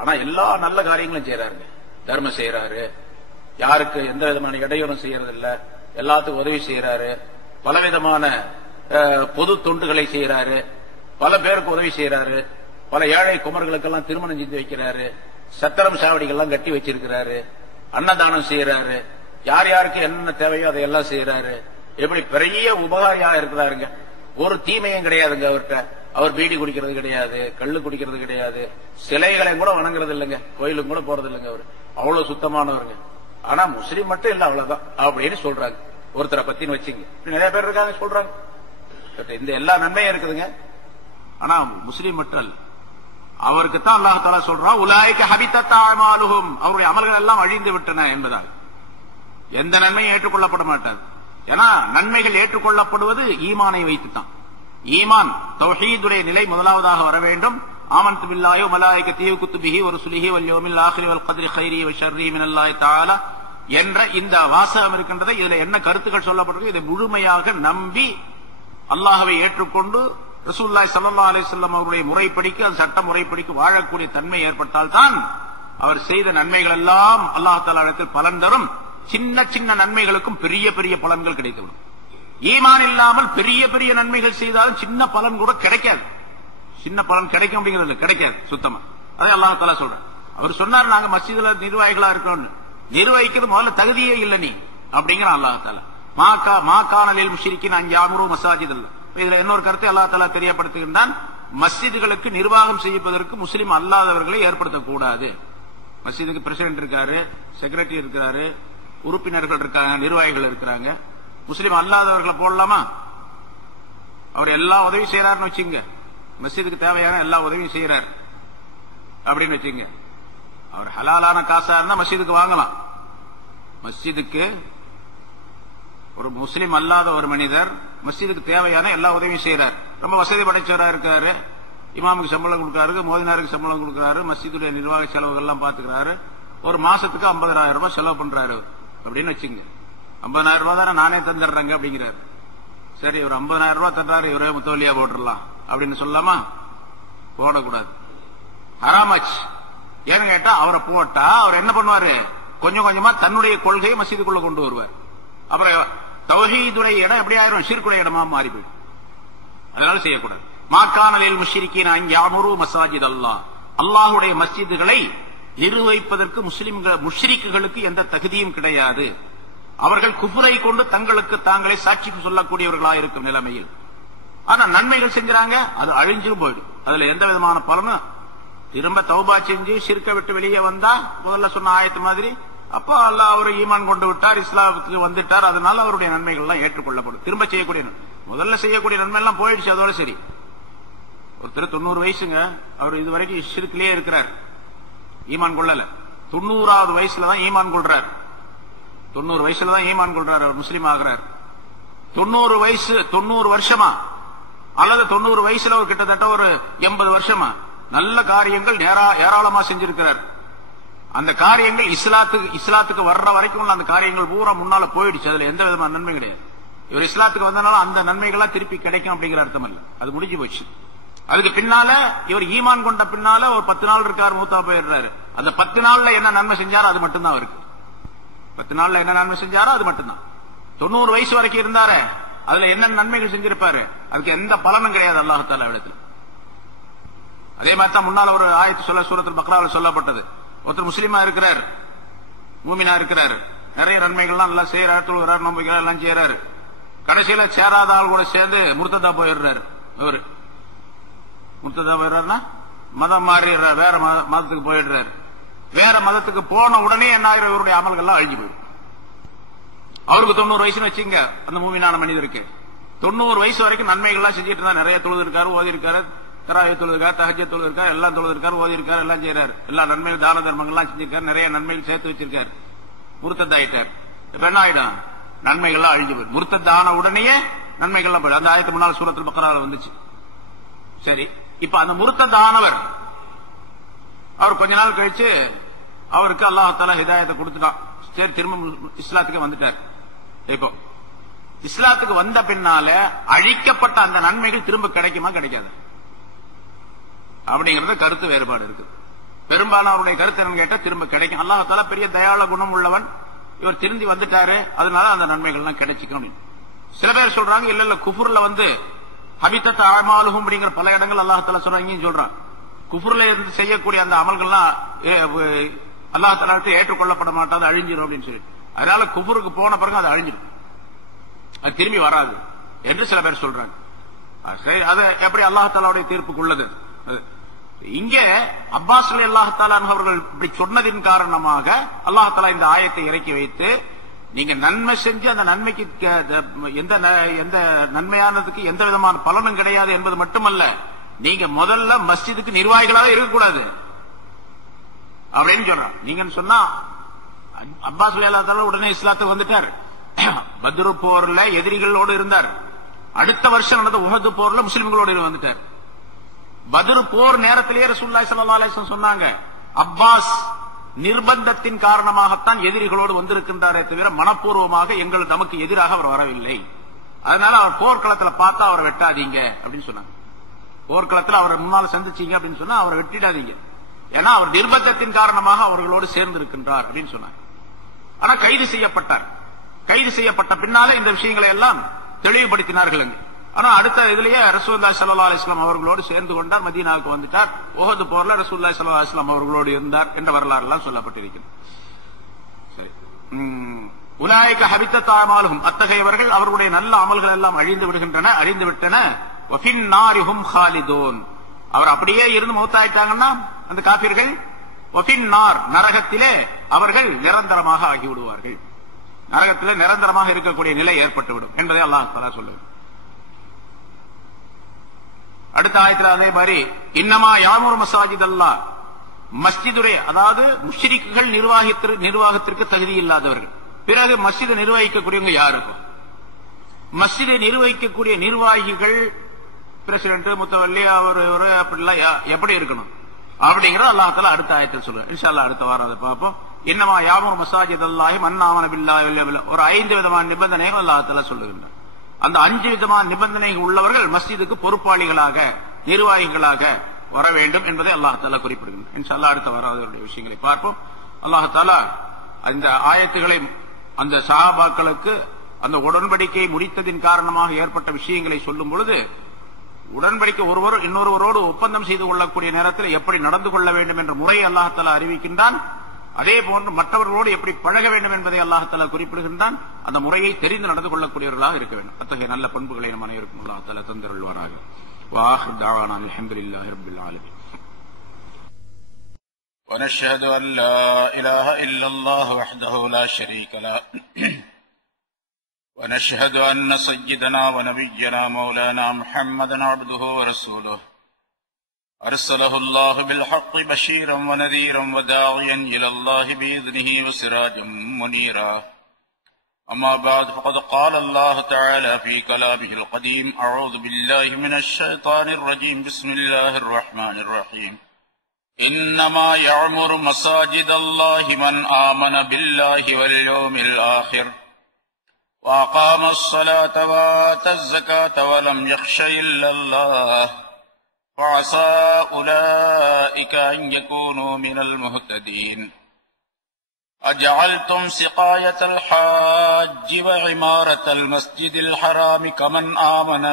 ஆனா எல்லா நல்ல காரியங்களும் செய்யறாருங்க. தர்மம் செய்யறாரு, யாருக்கு எந்த விதமான இடையூறும் செய்யறது இல்ல, எல்லாத்துக்கும் உதவி செய்யறாரு, பலவிதமான பொது தொண்டுகளை செய்யறாரு, பல பேருக்கு உதவி செய்யறாரு, பல ஏழை குமர்களுக்கெல்லாம் திருமணம் செஞ்சு வைக்கிறாரு, சத்திரம் சாவடிகள்லாம் கட்டி வச்சிருக்கிறாரு, அன்னதானம் செய்யறாரு, யார் யாருக்கு என்ன தேவையோ அதையெல்லாம் செய்யறாரு. எப்படி பெரிய உபகாரியா இருக்கிறாருங்க. ஒரு தீமையும் கிடையாதுங்க அவர்கிட்ட. அவர் பீடி குடிக்கிறது கிடையாது, கள்ளு குடிக்கிறது கிடையாது, சிலைகளையும் கூட வணங்குறது இல்லைங்க, கோயிலுக்கு கூட போறது இல்லைங்க. அவர் அவ்வளவு சுத்தமானவருங்க. ஆனா முஸ்லீம் மட்டும் இல்ல, அவ்வளவுதான் அப்படின்னு சொல்றாங்க. ஒருத்தரை பத்தின்னு வச்சுங்க, நிறைய பேர் இருக்காங்க சொல்றாங்க. இந்த எல்லா நன்மையும் இருக்குதுங்க, ஆனா முஸ்லீம் மட்டும் அல்ல. அவருக்கு தான் அல்லாஹ் தஆலா சொல்றான், உலாயிக ஹபித்தத் அமாலுஹும், அவருடைய அமல்கள் எல்லாம் அழிந்து விட்டன என்பதால் எந்த நன்மையும் ஏற்றுக்கொள்ளப்பட மாட்டாது. ஏன்னா நன்மைகள் ஏற்றுக்கொள்ளப்படுவது ஈமானை வைத்துத்தான். ஈமான் தௌஹீதுடைய நிலை முதலாவதாக வர வேண்டும். ஆமன்து பில்லாஹி வ மலாயிகத்திஹி வ குத்துபிஹி வ ருசுலிஹி வல் யௌமில் ஆகிரி வல் கத்ரி கைரிஹி வ ஷர்ரிஹி மினல்லாஹி தஆலா என்ற இந்த வாசகம் இருக்கின்றது. இதுல என்ன கருத்துக்கள் சொல்லப்பட்டிருக்கு, இதை முழுமையாக நம்பி அல்லாஹ்வை ஏற்றுக்கொண்டு ரசூலுல்லாஹி ஸல்லல்லாஹு அலைஹி வஸல்லம் அவருடைய முறைப்படிக்கு, அந்த சட்ட முறைப்படிக்கு வாழக்கூடிய தன்மை ஏற்பட்டால்தான் அவர் செய்த நன்மைகள் எல்லாம் அல்லாஹ் தஆலா இடத்தில் பலன் தரும். சின்ன சின்ன நன்மைகளுக்கும் பெரிய பெரிய பலன்கள் கிடைத்துவிடும். ஈமான் இல்லாமல் பெரிய பெரிய நன்மைகள் செய்தாலும் சின்ன பலன் கூட கிடைக்காது. சின்ன பலன் கிடைக்கும் அப்படிங்கிறது கிடைக்காது சுத்தமா. அதே அல்லாஹ் தஆலா சொல்ற. அவர் சொன்னார், நாங்க மஸ்ஜிதுல நிர்வாகிகளா இருக்கிறோம், நிர்வகிக்கிறது முதல்ல தகுதியே இல்லை நீ அப்படிங்கிற அல்லாஹ் தஆலா. மாகானலில் முஷ்ரிக்கின் அன்யாமுரு மசாஜிதல். இதுல இன்னொரு கருத்தை அல்லாஹ் தஆலா தெரியப்படுத்துகின்றான், மஸ்ஜிதுகளுக்கு நிர்வாகம் செய்யப்பதற்கு முஸ்லிம் அல்லாதவர்களை ஏற்படுத்தக்கூடாது. மஸ்ஜிதுக்கு பிரசிடென்ட் இருக்காரு, செக்ரட்டரி இருக்காரு, உறுப்பினர்கள் இருக்காங்க, நிர்வாகிகள் இருக்கிறாங்க. முஸ்லிம் அல்லாதவர்களை போடலாமா? அவர் எல்லா உதவியும் செய்யறாருன்னு வச்சுங்க, மஸ்ஜிதுக்கு தேவையான எல்லா உதவியும் செய்யறாரு அப்படின்னு வச்சுங்க. அவர் ஹலாலான காசா இருந்தா மஸ்ஜிதுக்கு வாங்கலாம். மஸ்ஜிதுக்கு ஒரு முஸ்லிம் அல்லாத ஒரு மனிதர் மஸ்ஜிதுக்கு தேவையான எல்லா உதவியும் செய்யறாரு. ரொம்ப வசதி படைச்சவரா இருக்காரு, இமாமுக்கு சம்பளம் கொடுக்கறாரு, மோதினாருக்கு சம்பளம் கொடுக்கறாரு, மஸ்ஜிதுடைய நிர்வாக செலவுகள் எல்லாம் பாத்துக்கிறாரு. ஒரு மாசத்துக்கு 50,000 ரூபாய் செலவு பண்றாரு அப்படின்னு வச்சுங்க. 50,000 ரூபாய் தானே நானே தந்துடுறேங்க அப்படிங்கிறாரு. சரி, ஒரு 50,000 ரூபாய் தந்தாரு, இவரே முத்தவலியா போட்டுடலாம் அப்படின்னு சொல்லலாமா? போடக்கூடாது, ஹராமாச்சு. ஏன்னு கேட்டா அவரை போட்டா அவர் என்ன பண்ணுவாரு, கொஞ்சம் கொஞ்சமா தன்னுடைய கொள்கையை மஸ்ஜிதுக்குள்ள கொண்டு வருவார். அப்புறம் தௌஹீதுடைய இடம் எப்படி ஆயிரும், ஷிர்க்குடைய இடமா மாறி போயிடும். அதனால செய்யக்கூடாது. மாகானலில் முஷ்ரிக்கீன அன் யாமுரு மசாஜித் அல்லாஹ், அல்லாஹ்வுடைய மஸ்ஜிதுகளை நிர்வகிப்பதற்கு முஷ்ரிக்குகளுக்கு எந்த தகுதியும் கிடையாது. அவர்கள் குஃபுரை கொண்டு தங்களுக்கு தாங்களே சாட்சிக்கு சொல்லக்கூடியவர்களாக இருக்கும் நிலைமையில். ஆனா நன்மைகள் செஞ்சாங்க, அது அழிஞ்சும் போயிடும். அதுல எந்த விதமான பலனும். திரும்ப தௌபா செஞ்சு ஷிர்க்க விட்டு வெளியே வந்தா முதல்ல சொன்ன ஆயத்து மாதிரி, அப்ப அல்லாஹ் அவரை ஈமான் கொண்டு விட்டார், இஸ்லாமுக்கு வந்துட்டார், அதனால அவருடைய நன்மைகள் எல்லாம் ஏற்றுக்கொள்ளப்படும். திரும்ப செய்யக்கூடிய முதல்ல செய்யக்கூடிய நன்மை எல்லாம் போயிடுச்சு, அதோட சரி. ஒருத்தர் 90 வயசுங்க, அவர் இதுவரைக்கும் ஷிர்க்லயே இருக்கிறார், ஈமான் கொள்ளல. 90வது வயசுலதான் ஈமான் கொள்றார். 90 வயசுலதான் ஈமான் கொள்றார், அவர் முஸ்லீம் ஆகிறார். 90 வயசு 90 வருஷமா அல்லது 90 வயசுல ஒரு கிட்டத்தட்ட ஒரு 80 வருஷமா நல்ல காரியங்கள் ஏராளமா செஞ்சிருக்கிறார். அந்த காரியங்கள் இஸ்லாத்துக்கு வர்ற வரைக்கும் உள்ள அந்த காரியங்கள் பூரா முன்னால போயிடுச்சு. அதுல எந்த விதமான நன்மை கிடையாது. இவர் இஸ்லாத்துக்கு வந்தனால அந்த நன்மைகளா திருப்பி கிடைக்கும் அப்படிங்கிற அர்த்தம் இல்ல, அது முடிஞ்சு போச்சு. அதுக்கு பின்னால இவர் ஈமான் கொண்ட பின்னால ஒரு 10 நாள் இருக்கார், மூத்தா போயிடுறாரு. அந்த 10 நாள்ல என்ன நன்மை செஞ்சாரோ அது மட்டும்தான் இருக்கு. 10 நாள்ல என்ன நன்மை செஞ்சாரோ அது மட்டும்தான். 90 வயசு வரைக்கும் இருந்தாரு, அதுல என்ன நன்மைகள் செஞ்சிருப்பாரு, அதுக்கு எந்த பலனும் கிடையாது அல்லாஹ் தஆலா இடத்துல. அதே மாதிரி தான் முன்னால ஒரு ஆயத்து சொல்ல சூரத்துல் பக்ராவில் சொல்லப்பட்டது. ஒருத்தர் முஸ்லீமா இருக்கிறார், மூமினா இருக்கிறார், நிறைய நன்மைகள்லாம் நல்லா செய்யறாரு, தொழுகிறார், நம்பிக்கிறார், எல்லாம் செய்யறாரு. கடைசியில சேராத ஆள் கூட சேர்ந்து முர்த்ததா போயிடுறாரு. அவரு முர்த்ததா போயிடுறாருன்னா மதம் மாறிடுறாரு, வேற மதத்துக்கு போயிடுறாரு. வேற மதத்துக்கு போன உடனே என்ன ஆகிற, இவருடைய அமல்கள்லாம் அழிஞ்சு போயிடும். அவருக்கு 90 வயசுன்னு வச்சுங்க, அந்த மூமினான மனிதருக்கு 90 வயசு வரைக்கும் நன்மைகள்லாம் செஞ்சுட்டு இருந்தா, நிறைய தொழுது இருக்காரு, ஓதி இருக்காரு, தராவி தொழுதுக்காரு, தஹஜ்ஜத் தொழுதுக்காரு, எல்லாம் தொழுதுக்காரு, ஓதி இருக்காரு, எல்லாம் செய்யறாரு, எல்லா நன்மைகள் தான தர்மங்கள்லாம் செஞ்சிருக்காரு, நிறைய நன்மைகள் சேர்த்து வச்சிருக்காரு. முர்த்தத் ஆயிட்டார். இப்ப என்ன ஆயிடும், நன்மைகள்லாம் அழிஞ்சு போயிடும். முர்த்தத்தான உடனேயே நன்மைகள்லாம் போயிடும். அந்த ஆயத்து முன்னாள் சூரத்துல் பக்ரால வந்துச்சு. சரி, இப்ப அந்த முர்த்தத்தானவர் அவர் கொஞ்ச நாள் கழிச்சு அவருக்கு அல்லாஹ் தஆலா ஹிதாயத்தை கொடுத்துட்டான். சரி, திரும்ப இஸ்லாத்துக்கு வந்துட்டார். இப்போ இஸ்லாத்துக்கு வந்த பின்னால அழிக்கப்பட்ட அந்த நன்மைகள் திரும்ப கிடைக்குமா கிடைக்காது அப்படிங்கறத கருத்து வேறுபாடு இருக்கு. பெரும்பாலானவருடைய கருத்து என்னன்னு கேட்டா திரும்ப கிடைக்கும். அல்லாஹ் தஆலா பெரிய தயாள குணம் உள்ளவன், இவர் திருந்தி வந்துட்டாரு, அதனால அந்த நன்மைகள் எல்லாம் கிடைச்சிக்கும் அப்படின்னு. சில பேர் சொல்றாங்க இல்ல இல்ல குஃபுர்ல ஹபித்தத் அஅமாலுஹும் அப்படிங்கிற பல இடங்கள் அல்லாஹ் தஆலா சொல்றாங்க. சொல்றான் குஃபுர்ல இருந்து செய்யக்கூடிய அந்த அமல்கள்லாம் அல்லாஹ் தஆலா ஏற்றுக்கொள்ளப்பட மாட்டாது, அழிஞ்சிடும் அப்படின்னு சொல்லி. அதனால குஃபுருக்கு போன பிறகு அது அழிஞ்சிடும், அது திரும்பி வராது என்று சில பேர் சொல்றாங்க. அது எப்படி அல்லாஹ் தஆலாவுடைய தீர்ப்புக்குள்ளது. இங்கே அப்பாஸ் ரலியல்லாஹு தஆலா அவர்கள் இப்படி சொன்னதின் காரணமாக அல்லாஹ் தஆலா இந்த ஆயத்தை இறக்கி வைத்து, நீங்க நன்மை செஞ்சு அந்த நன்மைக்கு எந்த நன்மையானதுக்கு எந்த விதமான பலனும் கிடையாது என்பது மட்டுமல்ல, நீங்க முதல்ல மஸ்ஜிதுக்கு நிர்வாகிகளாக இருக்கக்கூடாது அப்படின்னு சொல்றான். நீங்க சொன்னா அப்பாஸ் ரலியல்லாஹு தஆலா உடனே இஸ்லாத்துக்கு வந்துட்டார். பத்ரு போர்ல எதிரிகளோடு இருந்தார். அடுத்த வருஷம் நடந்த உஹது போர்ல முஸ்லிம்களோடு வந்துட்டார். பத்ரு போர் நேரத்திலேயே ரசூலுல்லாஹி ஸல்லல்லாஹு அலைஹி வஸல்லம் சொன்னாங்க, அப்பாஸ் நிர்பந்தத்தின் காரணமாகத்தான் எதிரிகளோடு வந்திருக்கின்றாரே தவிர மனப்பூர்வமாக எங்கள் தமக்கு எதிராக அவர் வரவில்லை. அதனால அவர் போர்க்களத்தில் பார்த்தா அவரை வெட்டாதீங்க அப்படின்னு சொன்னாங்க. போர்க்களத்தில் அவரை முன்னால் சந்திச்சீங்க அப்படின்னு சொன்னா அவரை வெட்டிடாதீங்க, ஏன்னா அவர் நிர்பந்தத்தின் காரணமாக அவர்களோடு சேர்ந்து இருக்கின்றார் அப்படின்னு சொன்னாங்க. ஆனா கைது செய்யப்பட்டார். கைது செய்யப்பட்ட பின்னாலே இந்த விஷயங்களை எல்லாம் தெளிவுபடுத்தினார்கள். ஆனா அடுத்த இதுலயே ரசூலுல்லாஹி ஸல்லல்லாஹு அலைஹி வஸல்லம் அவர்களோடு சேர்ந்து கொண்டார், மதீனாவுக்கு வந்துட்டார். உஹது போர்ல ரசூலுல்லாஹி ஸல்லல்லாஹு அலைஹி வஸல்லம் அவர்களோடு இருந்தார் என்ற வரலாறு எல்லாம் சொல்லப்பட்டிருக்கிறது. சரி, உலாயிக ஹபித்தத் அஅமாலுஹும், அத்தகையவர்கள் அவர்களுடைய நல்ல அமல்கள் எல்லாம் அழிந்து விடுகின்றன, அழிந்து விட்டன. வஃபின் நாரிஹும் ஹாலிதூன், அவர் அப்படியே இருந்து மௌத்தாயிட்டாங்கன்னா அந்த காபிர்கள் வஃபின் நார், நரகத்திலே அவர்கள் நிரந்தரமாக ஆகிவிடுவார்கள். நரகத்திலே நிரந்தரமாக இருக்கக்கூடிய நிலை ஏற்பட்டுவிடும் என்பதை அல்லாஹ் தஆலா சொல்லுவார். அடுத்த ஆயத்தில் அதே மாதிரி இன்னமா யாமுரு மசாஜித் அல்லாஹ், மஸ்ஜிதுடைய அதாவது முஷ்ரிக்குகள் நிர்வாகத்திற்கு தகுதி இல்லாதவர்கள். பிறகு மஸ்ஜிதை நிர்வகிக்கக்கூடியவங்க யாரு? மஸ்ஜிதை நிர்வகிக்கக்கூடிய நிர்வாகிகள் பிரசிடென்ட், முத்தவல்லி, அவர் அப்படிலாம் எப்படி இருக்கணும் அப்படிங்கறது அல்லாஹ் தஆலா அடுத்த ஆயத்தில் சொல்றார். இன்ஷா அல்லாஹ் அடுத்த வாரம் அதை பார்ப்போம். இன்னமா யாமுரு மசாஜித் அல்லாஹி மன் ஆமன பில்லாஹி வல் யௌமில் ஆகிர், ஒரு 5 விதமான நிபந்தனைகள் அல்லாஹ் தஆலா சொல்லுகின்றார். அந்த 5 விதமான நிபந்தனைகள் உள்ளவர்கள் மஸ்ஜிதுக்கு பொறுப்பாளிகளாக நிர்வாகிகளாக வர வேண்டும் என்பதை அல்லாஹ் தஆலா குறிப்பிடுகிறார். இன்ஷா அல்லாஹ் அடுத்த வாரம் விஷயங்களை பார்ப்போம். அல்லாஹ் தஆலா அந்த ஆயத்துகளை அந்த சஹாபாக்களுக்கு அந்த உடன்படிக்கையை முடித்ததின் காரணமாக ஏற்பட்ட விஷயங்களை சொல்லும் பொழுது, உடன்படிக்கை ஒருவர் இன்னொருவரோடு ஒப்பந்தம் செய்து கொள்ளக்கூடிய நேரத்தில் எப்படி நடந்து கொள்ள வேண்டும் என்ற முறையை அல்லாஹ் தஆலா அறிவிக்கின்றான். அதே போன்று மற்றவர்களோடு எப்படி பழக வேண்டும் என்பதை அல்லாஹ் தஆலா குறிப்பிடுகின்றான். அந்த முறையை தெரிந்து நடந்து கொள்ளக்கூடியவர்களாக இருக்க வேண்டும். அத்தகைய நல்ல பண்புகளை நம் அனைவருக்கும் அல்லாஹ் தஆலா தந்தருள்வாராக. வாஹிர் தஅவானா அல்ஹம்துலில்லாஹி ரப்பில் ஆலமீன். ونشهد أن لا إله إلا الله وحده لا شريك له ونشهد أن سيدنا ونبينا مولانا محمدا عبده ورسوله أرسله الله بالحق بشيرا ونذيرا وداعيا إلى الله بإذنه وسراجا منيرا. أما بعد، فقد قال الله تعالى في كلامه القديم: أعوذ بالله من الشيطان الرجيم، بسم الله الرحمن الرحيم. إنما يعمر مساجد الله من آمن بالله واليوم الآخر وأقام الصلاة وآتى الزكاة ولم يخش إلا الله فعسى أولئك أن يكونوا من المهتدين. أجعلتم سقاية الحاج وعمارة المسجد الحرام كمن آمن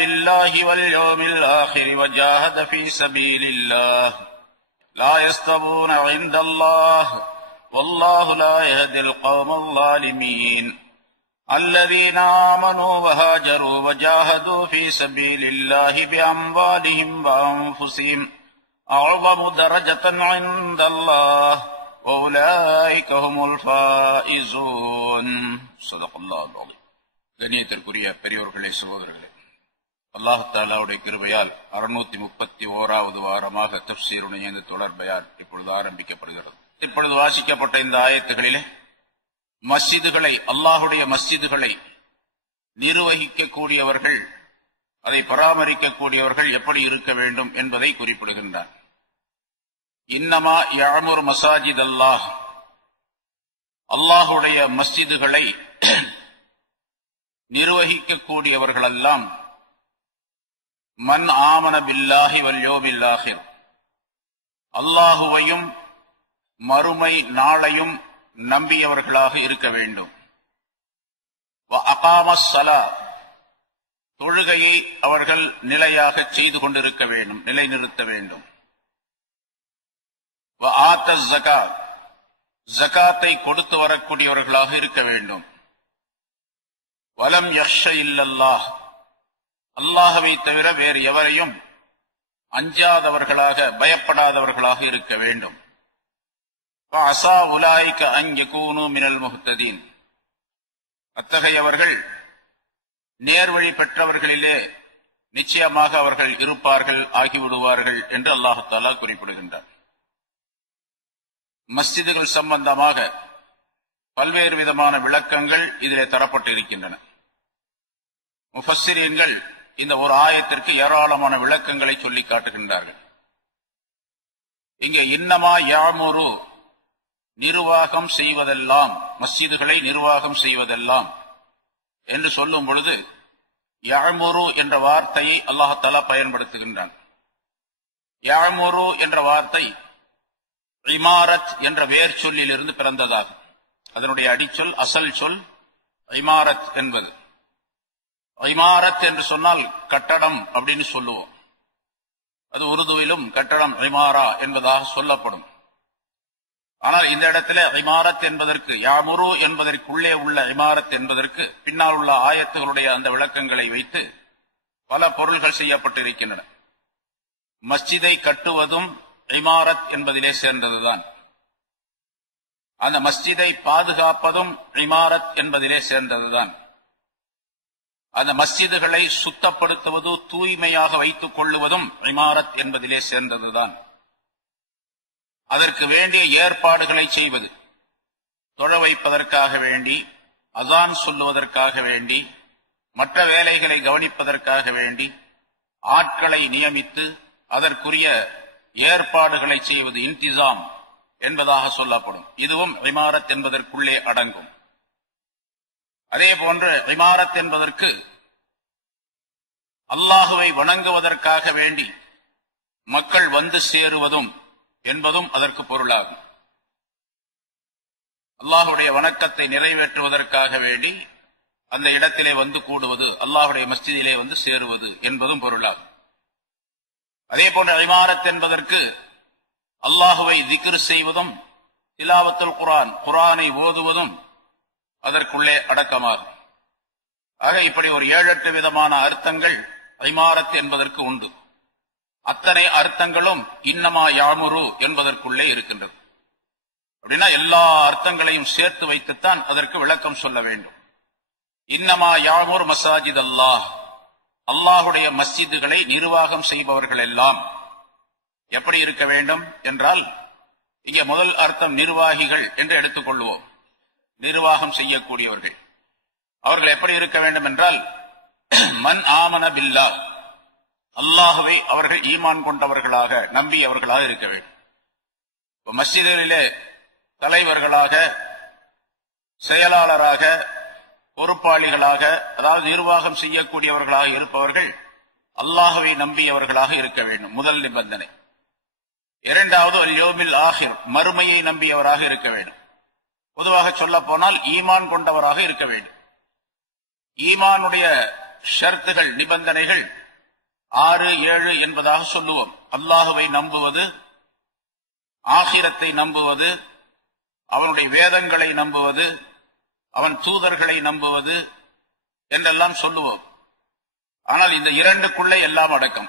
بالله واليوم الآخر وجاهد في سبيل الله لا يستوون عند الله والله لا يهدي القوم الظالمين. الذين آمنوا وهاجروا وجاهدوا في سبيل الله بأموالهم وأنفسهم أعظم درجة عند الله وأولئك هم الفائزون. صدق الله العظيم. கண்ணியத்திற்குரிய பெரியோர்களே, சகோதரர்களே, அல்லாஹ் தஆலாவுடைய கிருபையால் 631வது வாரமாக தஃப்சீருடைய இந்த தொடர் பயான் இப்பொழுது ஆரம்பிக்கப்படுகிறது. இப்பொழுது வாசிக்கப்பட்ட இந்த ஆயத்துகளிலே மஸ்ஜிதுகளை, அல்லாஹுடைய மஸ்ஜிதுகளை நிர்வகிக்கக்கூடியவர்கள், அதை பராமரிக்கக்கூடியவர்கள் எப்படி இருக்க வேண்டும் என்பதை குறிப்பிடுகின்றார். இன்னமா யஅமுரு மசாஜித் அல்லாஹ், அல்லாஹுடைய மஸ்ஜிதுகளை நிர்வகிக்கக்கூடியவர்களெல்லாம் மன் ஆமன பில்லாஹி வல் யௌமில் ஆகிர், அல்லாஹுவையும் மறுமை நாளையும் நம்பியவர்களாக இருக்க வேண்டும். வ அகாமஸ் ஸலாத், தொழுகையை அவர்கள் நிலையாக செய்து கொண்டிருக்க வேண்டும், நிலைநிறுத்த வேண்டும். வ ஆத்தஸ் ஸகாத், ஜகாத்தை கொடுத்து வரக்கூடியவர்களாக இருக்க வேண்டும். வலம் யக்ஷ இல்லல்லாஹ், அல்லாஹ்வை தவிர வேறு எவரையும் அஞ்சாதவர்களாக, பயப்படாதவர்களாக இருக்க வேண்டும். ஃபஅஸா உலாயிக அன் யகூனு மினல் முஹ்ததீன், அத்தகையவர்கள் நேர்வழி பெற்றவர்களிலே நிச்சயமாக அவர்கள் இருப்பார்கள், ஆகிவிடுவார்கள் என்று அல்லாஹ் தஆலா குறிப்பிடுகின்றார். மஸ்ஜிதுகள் சம்பந்தமாக பல்வேறு விதமான விளக்கங்கள் இதிலே தரப்பட்டிருக்கின்றன. முஃபஸ்ஸிரீன்கள் இந்த ஒரு ஆயத்திற்கு ஏராளமான விளக்கங்களை சொல்லி காட்டுகின்றார்கள். இங்கே இன்னமா யாமுரு, நிர்வாகம் செய்வதெல்லாம், மஸ்ஜிதுகளை நிர்வாகம் செய்வதெல்லாம் என்று சொல்லும் பொழுது யாமுரு என்ற வார்த்தையை அல்லாஹ் தஆலா பயன்படுத்துகின்றான். யாமுரு என்ற வார்த்தை இமாரத் என்ற வேர் சொல்லிலிருந்து பிறந்ததாகும். அதனுடைய அடிச்சொல், அசல் சொல் இமாரத் என்பது. இமாரத் என்று சொன்னால் கட்டடம் அப்படின்னு சொல்லுவோம். அது உருதுவிலும் கட்டடம் இமாரா என்பதாக சொல்லப்படும். ஆனால் இந்த இடத்துல இமாரத் என்பதற்கு, யாமுரு என்பதற்குள்ளே உள்ள இமாரத் என்பதற்கு பின்னால் உள்ள ஆயத்துகளுடைய அந்த விளக்கங்களை வைத்து பல பொருள்கள் செய்யப்பட்டிருக்கின்றன. மஸ்ஜிதை கட்டுவதும் இமாரத் என்பதிலே சேர்ந்ததுதான். அந்த மஸ்ஜிதை பாதுகாப்பதும் இமாரத் என்பதிலே சேர்ந்ததுதான். அந்த மஸ்ஜிதுகளை சுத்தப்படுத்துவது, தூய்மையாக வைத்துக் கொள்ளுவதும் இமாரத் என்பதிலே சேர்ந்ததுதான். அதற்கு வேண்டிய ஏற்பாடுகளை செய்வது, தொழ வைப்பதற்காக வேண்டி, அஸான் சொல்லுவதற்காக வேண்டி, மற்ற வேலைகளை கவனிப்பதற்காக வேண்டி ஆட்களை நியமித்து அதற்குரிய ஏற்பாடுகளை செய்வது இன்திசாம் என்பதாக சொல்லப்படும். இதுவும் இமாரத் என்பதற்குள்ளே அடங்கும். அதே போன்று இமாரத் என்பதற்கு அல்லாஹுவை வணங்குவதற்காக வேண்டி மக்கள் வந்து சேருவதும் என்பதும் அதற்கு பொருளாகும். அல்லாஹுடைய வணக்கத்தை நிறைவேற்றுவதற்காக வேண்டி அந்த இடத்திலே வந்து கூடுவது, அல்லாஹுடைய மஸ்ஜிதிலே வந்து சேருவது என்பதும் பொருளாகும். அதே போன்ற இமாரத் என்பதற்கு அல்லாஹுவை திக்ர் செய்வதும், திலாவத்துல் குர்ஆன், குர்ஆனை ஓதுவதும் அதற்குள்ளே அடக்கமாகும். ஆக இப்படி ஒரு 7-8 விதமான அர்த்தங்கள் இமாரத் என்பதற்கு உண்டு. அத்தனை அர்த்தங்களும் இன்னமா யாமுரு என்பதற்குள்ளே இருக்கின்றது. அப்படின்னா எல்லா அர்த்தங்களையும் சேர்த்து வைத்துத்தான் அதற்கு விளக்கம் சொல்ல வேண்டும். இன்னமா யாமுர் மசாஜித் அல்லாஹ், அல்லாஹுடைய மஸ்ஜிதுகளை நிர்வாகம் செய்பவர்கள் எல்லாம் எப்படி இருக்க வேண்டும் என்றால், இங்கே முதல் அர்த்தம் நிர்வாகிகள் என்று எடுத்துக் கொள்வோம். நிர்வாகம் செய்யக்கூடியவர்கள் அவர்கள் எப்படி இருக்க வேண்டும் என்றால், மன் ஆமன பில்லாஹ், அல்லாஹுவை அவர்கள் ஈமான் கொண்டவர்களாக, நம்பியவர்களாக இருக்க வேண்டும். மஸ்ஜிதிலே தலைவர்களாக, செயலாளராக, பொறுப்பாளிகளாக, அதாவது நிர்வாகம் செய்யக்கூடியவர்களாக இருப்பவர்கள் அல்லாஹுவை நம்பியவர்களாக இருக்க வேண்டும், முதல் நிபந்தனை. இரண்டாவது அல் யௌமில் ஆகிர், மறுமையை நம்பியவராக இருக்க வேண்டும். பொதுவாக சொல்ல போனால் ஈமான் கொண்டவராக இருக்க வேண்டும். ஈமானுடைய ஷர்த்துகள், நிபந்தனைகள் 6, 7 என்பதாக சொல்லுவோம். அல்லாஹுவை நம்புவது, ஆகிரத்தை நம்புவது, அவனுடைய வேதங்களை நம்புவது, அவன் தூதர்களை நம்புவது என்றெல்லாம் சொல்லுவோம். ஆனால் இந்த இரண்டுக்குள்ளே எல்லாம் அடக்கம்.